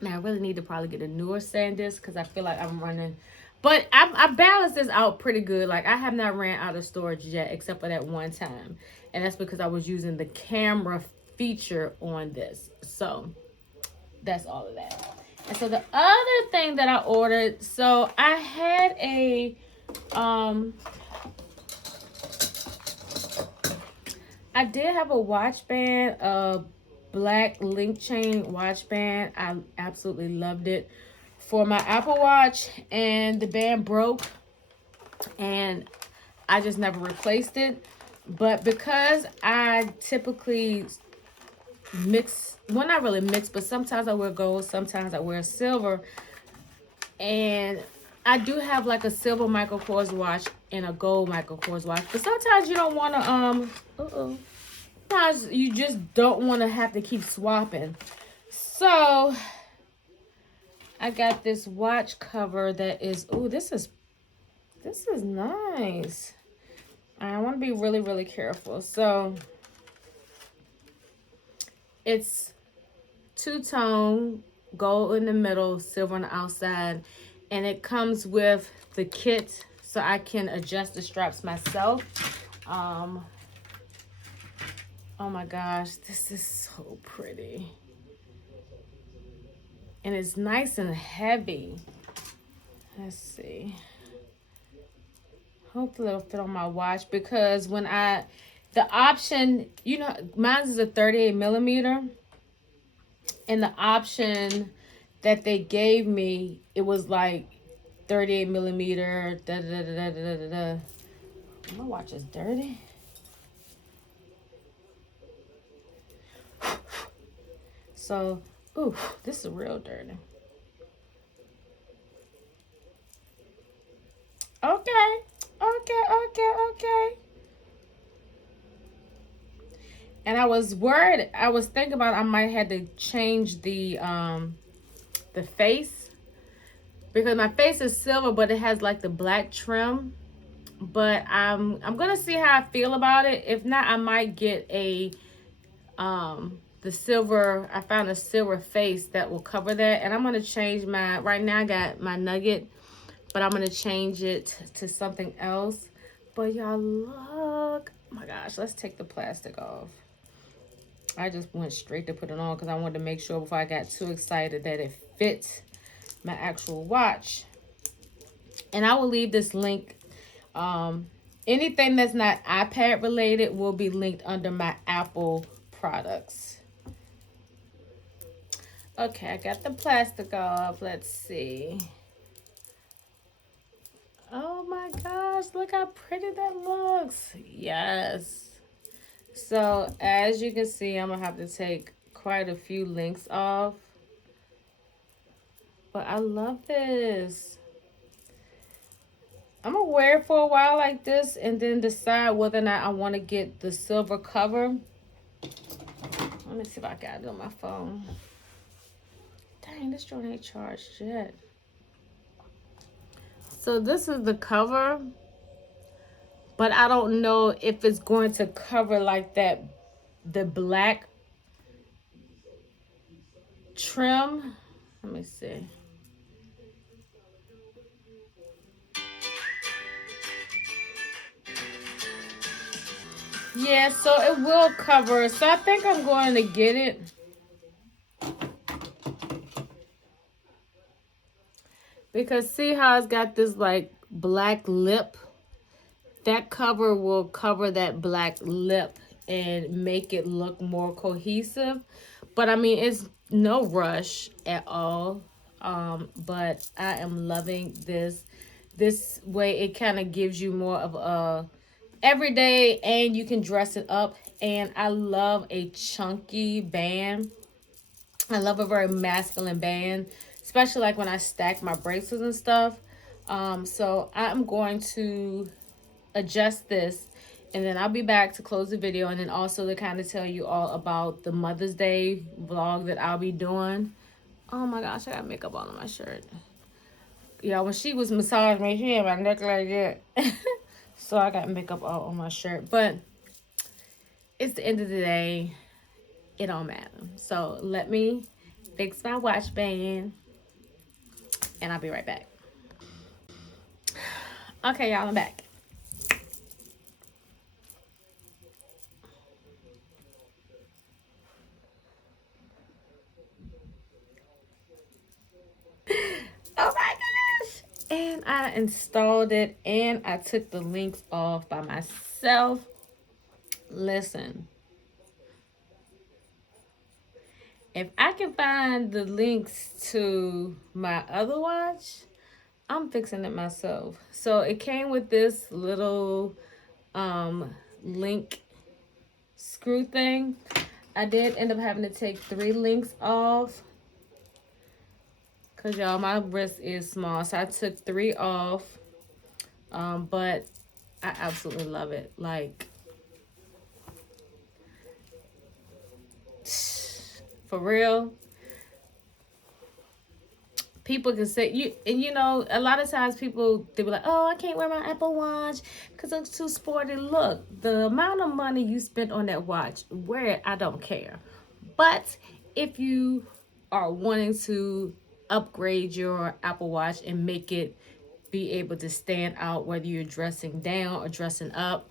Now I really need to probably get a newer SanDisk because I feel like I'm running, but I balanced this out pretty good. Like I have not ran out of storage yet, except for that one time, and that's because I was using the camera feature on this. So that's all of that. And so the other thing that I ordered, so I had a I did have a watch band, a black link chain watch band. I absolutely loved it for my Apple Watch, and the band broke and I just never replaced it. But because I typically mix, well, not really mix, but sometimes I wear gold, sometimes I wear silver, and I do have like a silver Michael Kors watch and a gold Michael Kors watch, but sometimes you don't want to sometimes you just don't want to have to keep swapping. So I got this watch cover that is, oh, this is nice. I want to be really, really careful. So it's two-tone, gold in the middle, silver on the outside, and it comes with the kit so I can adjust the straps myself. Oh my gosh, this is so pretty. And it's nice and heavy. Let's see. Hopefully it'll fit on my watch, because when the option, you know, mine is a 38 millimeter. And the option that they gave me, it was like 38 millimeter. My watch is dirty. So, ooh, this is real dirty. Okay. And I was worried. I was thinking about I might have to change the face, because my face is silver, but it has like the black trim. But I'm gonna see how I feel about it. If not, I might get a the silver. I found a silver face that will cover that, and I'm gonna change my. Right now I got my nugget, but I'm gonna change it to something else. But y'all look, oh my gosh, let's take the plastic off. I just went straight to put it on because I wanted to make sure before I got too excited that it fit my actual watch. And I will leave this link. Anything that's not iPad related will be linked under my Apple products. Okay, I got the plastic off. Let's see. Oh my gosh, look how pretty that looks. Yes. So as you can see, I'm gonna have to take quite a few links off. But I love this. I'm gonna wear it for a while like this and then decide whether or not I want to get the silver cover. Let me see if I got it on my phone. Dang, this joint ain't charged yet. So this is the cover, but I don't know if it's going to cover like that, the black trim. Let me see. Yeah, so it will cover. So I think I'm going to get it, Because see how it's got this like black lip? That cover will cover that black lip and make it look more cohesive. But I mean, it's no rush at all. But I am loving this. This way it kind of gives you more of a everyday, and you can dress it up. And I love a chunky band. I love a very masculine band, especially like when I stack my bracelets and stuff. So I'm going to adjust this, and then I'll be back to close the video, and then also to kind of tell you all about the Mother's Day vlog that I'll be doing. Oh my gosh, I got makeup all on my shirt. Yeah, when she was massaging me, she had my neck like that. So I got makeup all on my shirt. But it's the end of the day. It don't matter. So let me fix my watch band, and I'll be right back. Okay, y'all, I'm back. Oh my gosh. And I installed it, and I took the links off by myself. Listen, if I can find the links to my other watch, I'm fixing it myself. So it came with this little link screw thing. I did end up having to take 3 links off, because y'all, my wrist is small, so I took 3 off. But I absolutely love it. Like, for real. People can say you, and you know, a lot of times people, they be like, oh, I can't wear my Apple Watch because I'm too sporty. Look, the amount of money you spent on that watch, wear it, I don't care. But if you are wanting to upgrade your Apple Watch and make it be able to stand out, whether you're dressing down or dressing up,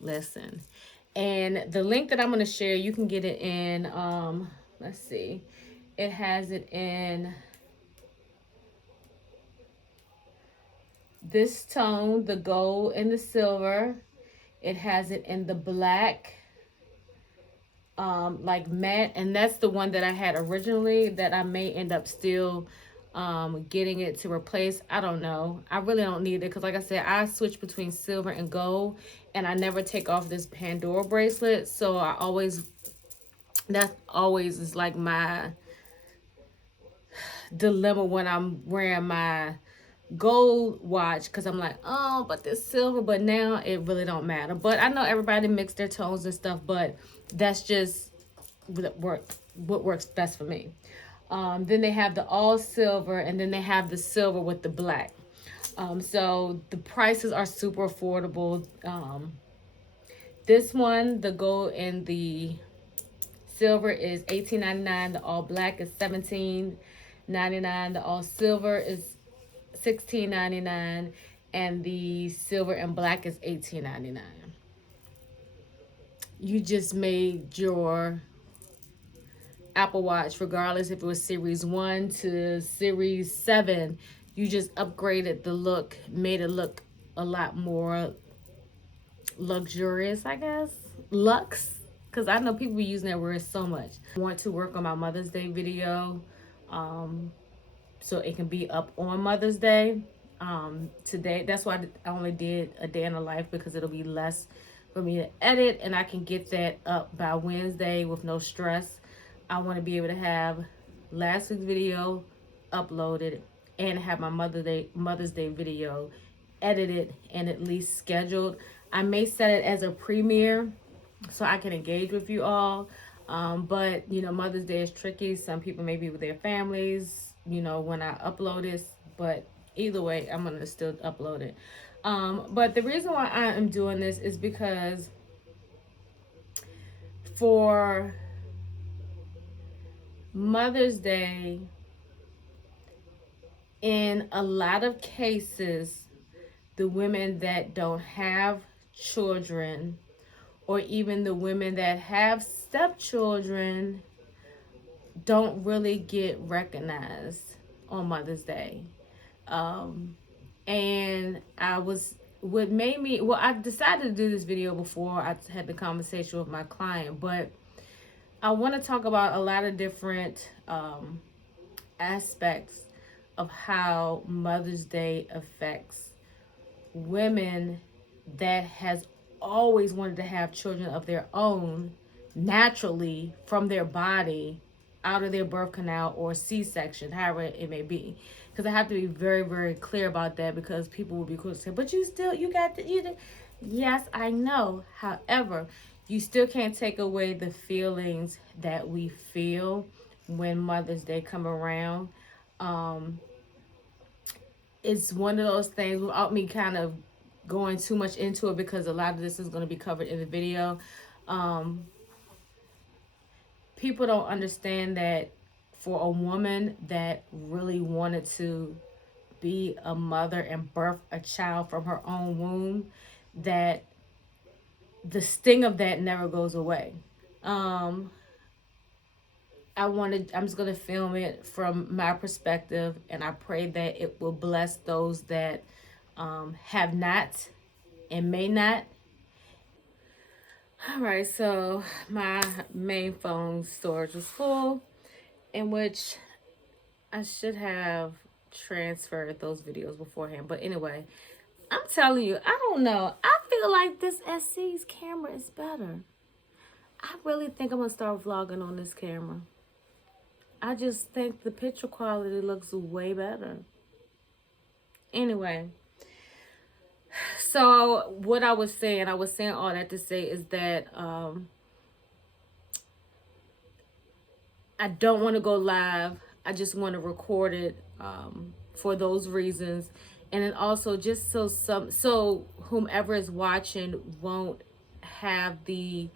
listen. And the link that I'm going to share, you can get it in, let's see, it has it in this tone, the gold and the silver. It has it in the black, like matte, and that's the one that I had originally that I may end up still getting it to replace. I don't know. I really don't need it because, like I said, I switch between silver and gold, and I never take off this Pandora bracelet. So I always, that always is like my dilemma when I'm wearing my gold watch, because I'm like, oh, but this silver, but now it really don't matter. But I know everybody mix their tones and stuff, but that's just what works best for me. Then they have the all silver, and then they have the silver with the black. So the prices are super affordable. This one, the gold and the silver, is $18.99. The all black is $17.99. The all silver is $16.99, and the silver and black is $18.99. You just made your Apple Watch, regardless if it was Series 1 to Series 7, you just upgraded the look, made it look a lot more luxurious, I guess. Luxe, because I know people be using that word so much. I want to work on my Mother's Day video, so it can be up on Mother's Day. Today, that's why I only did a day in the life, because it'll be less for me to edit, and I can get that up by Wednesday with no stress. I want to be able to have last week's video uploaded and have my Mother's Day video edited and at least scheduled. I may set it as a premiere so I can engage with you all. But you know, Mother's Day is tricky. Some people may be with their families, you know, when I upload this, but either way, I'm gonna still upload it. But the reason why I am doing this is because for Mother's Day, in a lot of cases, the women that don't have children, or even the women that have stepchildren, don't really get recognized. on Mother's Day. And what made me, well, I decided to do this video before I had the conversation with my client, but I want to talk about a lot of different aspects of how Mother's Day affects women that has always wanted to have children of their own naturally from their body, out of their birth canal or C-section, however it may be. Because I have to be very, very clear about that, because people will be quick to say, but you got the, yes, I know. However, you still can't take away the feelings that we feel when Mother's Day come around. It's one of those things, without me kind of going too much into it, because a lot of this is going to be covered in the video. People don't understand that for a woman that really wanted to be a mother and birth a child from her own womb, that the sting of that never goes away. I'm just going to film it from my perspective, and I pray that it will bless those that have not and may not. All right, so my main phone storage was full, in which I should have transferred those videos beforehand. But anyway, I'm telling you, I don't know. I feel like this SC's camera is better. I really think I'm going to start vlogging on this camera. I just think the picture quality looks way better. Anyway, so what I was saying all that to say is that I don't want to go live. I just want to record it for those reasons. And then also just so whomever is watching won't have the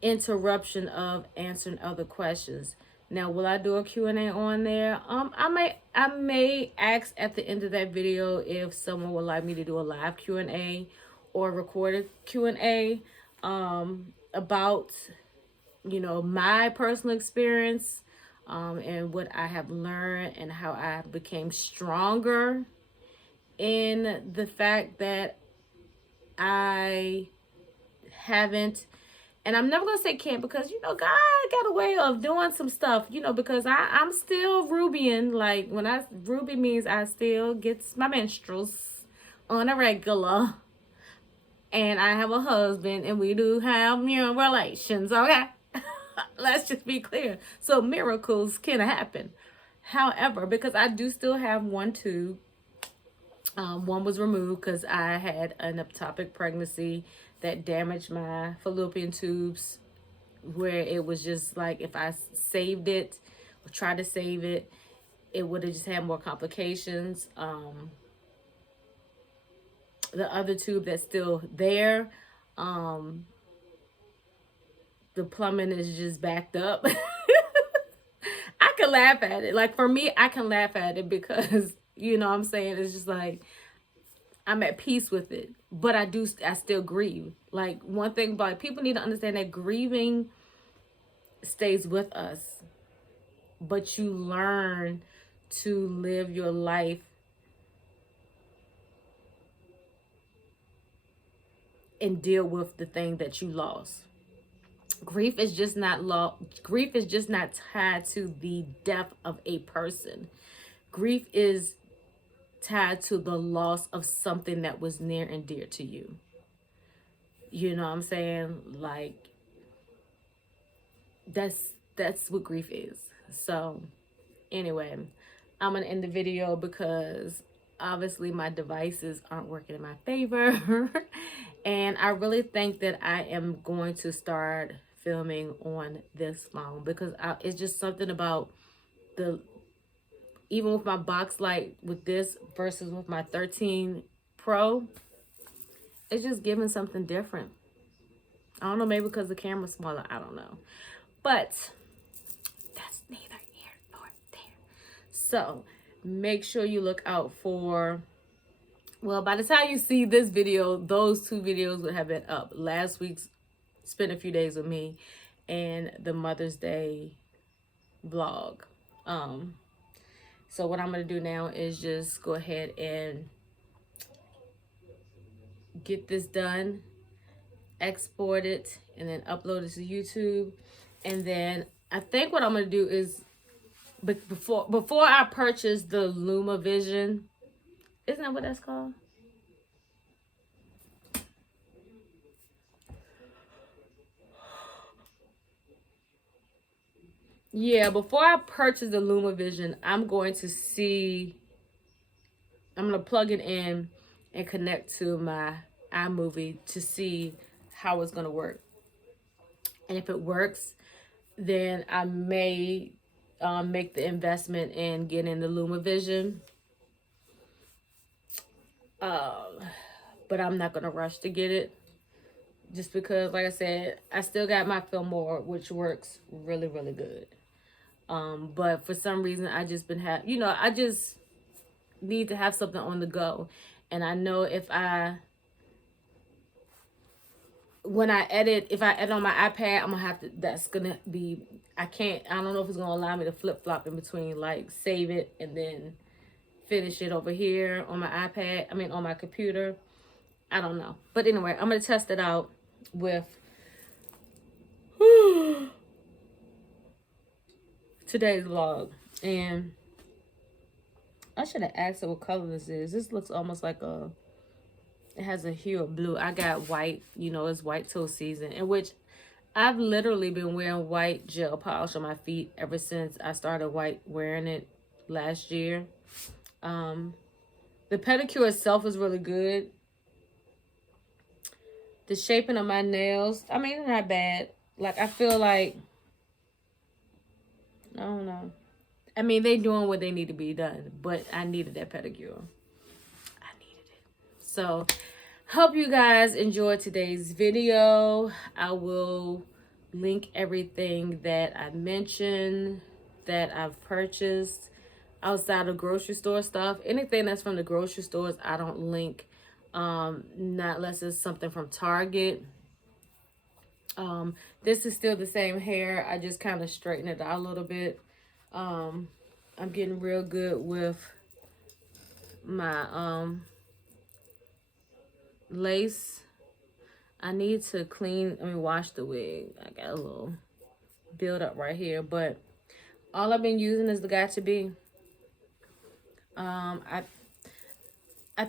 interruption of answering other questions. Now, will I do a Q&A on there? I may ask at the end of that video if someone would like me to do a live Q&A or recorded Q&A about, my personal experience and what I have learned and how I became stronger in the fact that I haven't, and I'm never going to say can't, because, God got a way of doing some stuff, because I'm still Rubian. Like, Ruby means I still get my menstruals on a regular. And I have a husband, and we do have relations, okay? Let's just be clear. So miracles can happen. However, because I do still have one tube, one was removed because I had an ectopic pregnancy that damaged my fallopian tubes, where it was just like, if I saved it or tried to save it, it would have just had more complications. The other tube that's still there, the plumbing is just backed up. I can laugh at it. Like, for me, I can laugh at it because, what I'm saying, it's just like, I'm at peace with it, but I still grieve. Like, one thing about people need to understand that grieving stays with us, but you learn to live your life and deal with the thing that you lost. Grief is just not tied to the death of a person. Grief is tied to the loss of something that was near and dear to you. You know what I'm saying? Like, that's what grief is. So anyway, I'm gonna end the video because obviously my devices aren't working in my favor. And I really think that I am going to start filming on this phone, because it's just something about even with my box light with this versus with my 13 Pro, it's just giving something different. I don't know, maybe because the camera's smaller, I don't know. But that's neither here nor there. So make sure you look out for, well, by the time you see this video, those two videos would have been up. Last week's Spent a Few Days With Me and the Mother's Day vlog. So what I'm going to do now is just go ahead and get this done, export it, and then upload it to YouTube. And then I think what I'm going to do is, before I purchase the Luma Vision, isn't that what that's called? Yeah, before I purchase the Luma Vision, I'm going to plug it in and connect to my iMovie to see how it's going to work. And if it works, then I may make the investment in getting the Luma Vision. But I'm not going to rush to get it. Just because, like I said, I still got my Filmora, which works really, really good. But for some reason, I just I just need to have something on the go. And I know if I edit on my iPad, I'm gonna have to, I don't know if it's gonna allow me to flip flop in between, like save it and then finish it over here on my iPad, on my computer. I don't know. But anyway, I'm gonna test it out with today's vlog. And I should have asked her what color this is. This looks almost like it has a hue of blue. I got white, it's white toe season, in which I've literally been wearing white gel polish on my feet ever since I started wearing it last year. The pedicure itself is really good. The shaping of my nails, it's not bad. Like, I feel like, I don't know. They doing what they need to be done, but I needed that pedicure. I needed it. So, hope you guys enjoyed today's video. I will link everything that I mentioned that I've purchased outside of grocery store stuff. Anything that's from the grocery stores, I don't link, not unless it's something from Target. This is still the same hair. I just kind of straightened it out a little bit. I'm getting real good with my lace. I need to wash the wig. I got a little build up right here, but all I've been using is the Got2b. I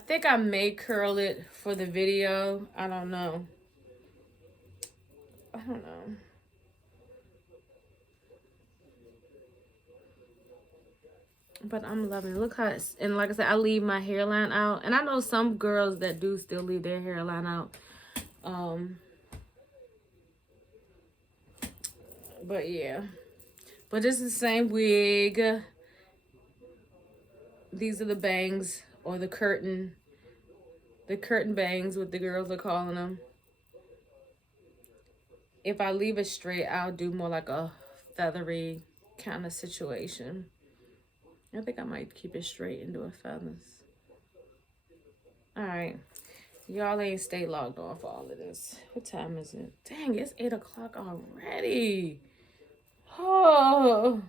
think I may curl it for the video. I don't know. But I'm loving it. Look how it's, and like I said, I leave my hairline out. And I know some girls that do still leave their hairline out. But yeah. But this is the same wig. These are the bangs, or the curtain bangs, what the girls are calling them. If I leave it straight, I'll do more like a feathery kind of situation. I think I might keep it straight and do a feathers. All right. Y'all ain't stay logged on for all of this. What time is it? Dang, it's 8 o'clock already. Oh.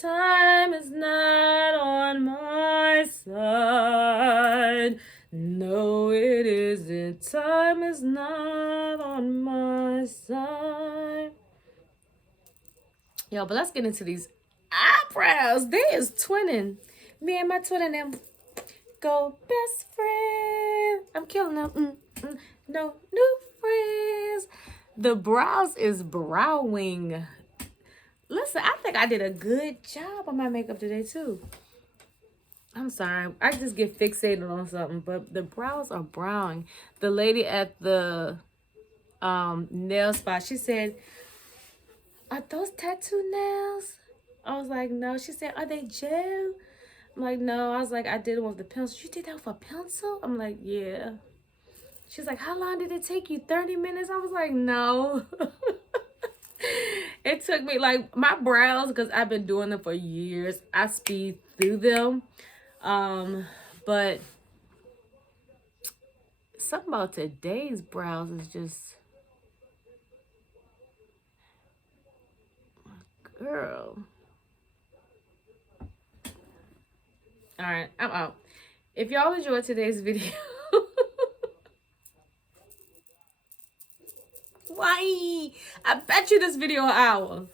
Time is not on my side. No, it isn't. Time is not on my side. Yo, but let's get into these eyebrows. They is twinning. Me and my twin and them go best friend. I'm killing them. No new friends. The brows is browing. Listen, I think I did a good job on my makeup today too. I'm sorry. I just get fixated on something, but the brows are browning. The lady at the nail spot, she said, "Are those tattoo nails?" I was like, "No." She said, "Are they gel?" I'm like, "No." I was like, "I did it with the pencil." "You did that with a pencil?" I'm like, "Yeah." She's like, "How long did it take you? 30 minutes?" I was like, "No." It took me, like, my brows, because I've been doing them for years, I speed through them. But something about today's brows is just, girl. All right, I'm out. If y'all enjoyed today's video, why? I bet you this video an hour.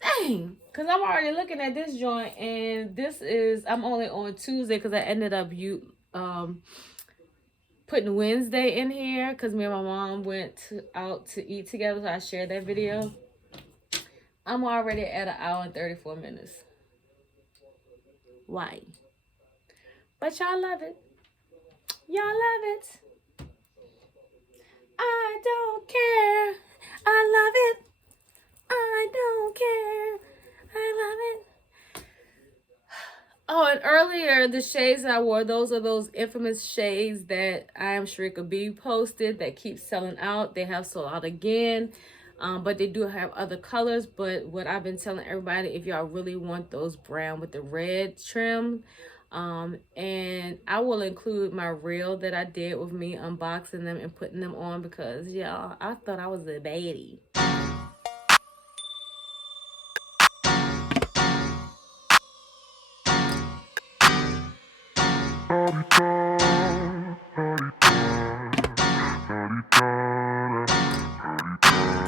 Dang, because I'm already looking at this joint, and this is, I'm only on Tuesday because I ended up putting Wednesday in here because me and my mom went out to eat together, so I shared that video. I'm already at 1 hour and 34 minutes. Why? But y'all love it. Y'all love it. I don't care. I love it. I don't care. I love it. Oh, and earlier, the shades I wore, those are those infamous shades that I Am Sharika B posted that keep selling out. They have sold out again, but they do have other colors. But what I've been telling everybody, if y'all really want those brown with the red trim, and I will include my reel that I did with me unboxing them and putting them on because, y'all, I thought I was a baddie.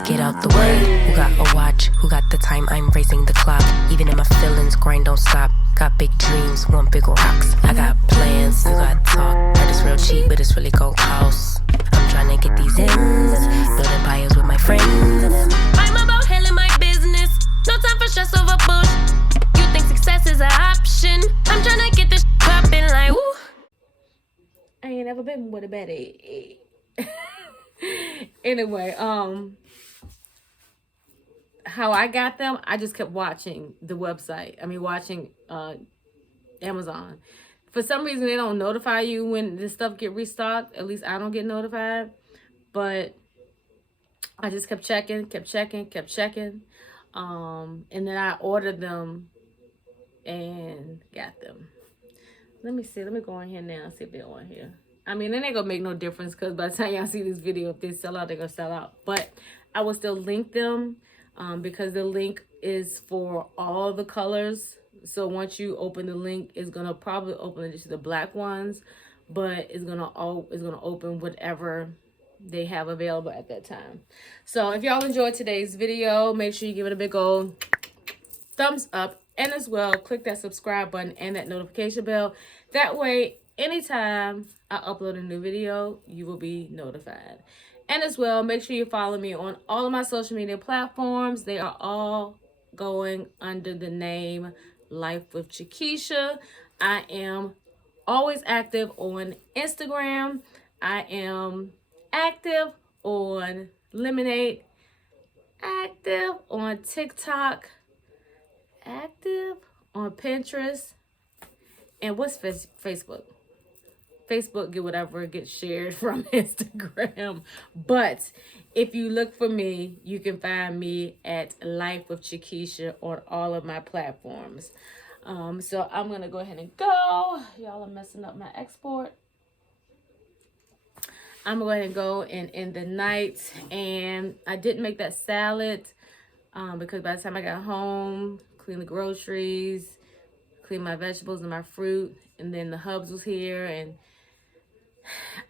Get out the way. Who got a watch? Who got the time? I'm racing the clock. Even in my feelings, grind don't stop. Got big dreams, want big rocks. I got plans, you got talk. Heard it's real cheap, but it's really gon' cost. I'm trying to get these ends, building empires with my friends. I'm about handling my business. No time for stress over bush. You think success is an option? I'm trying to get this poppin' like woo. I ain't never been with a baddie. Anyway, how I got them, I just kept watching the website. I mean, watching Amazon. For some reason, they don't notify you when this stuff get restocked. At least I don't get notified. But I just kept checking. And then I ordered them and got them. Let me see. Let me go in here now and see if they're on here. I mean, it ain't gonna make no difference because by the time y'all see this video, if they sell out, they're gonna sell out. But I will still link them because the link is for all the colors. So once you open the link, it's gonna probably open just the black ones, but it's gonna open whatever they have available at that time. So if y'all enjoyed today's video, make sure you give it a big old thumbs up, and as well click that subscribe button and that notification bell. That way, anytime I upload a new video, you will be notified. And as well, make sure you follow me on all of my social media platforms. They are all going under the name Life with Chiquisha. I am always active on Instagram. I am active on Lemonade, active on TikTok, active on Pinterest, and what's Facebook? Facebook get whatever gets shared from Instagram. But if you look for me, you can find me at Life with Chiquisha on all of my platforms. So I'm gonna go ahead and go. Y'all are messing up my export. I'm gonna go ahead and go and end the night. And I didn't make that salad because by the time I got home, clean the groceries, clean my vegetables and my fruit, and then the hubs was here and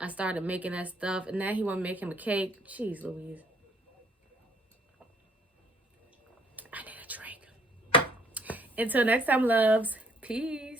I started making that stuff, and now he want to make him a cake. Jeez Louise. I need a drink. Until next time, loves. Peace.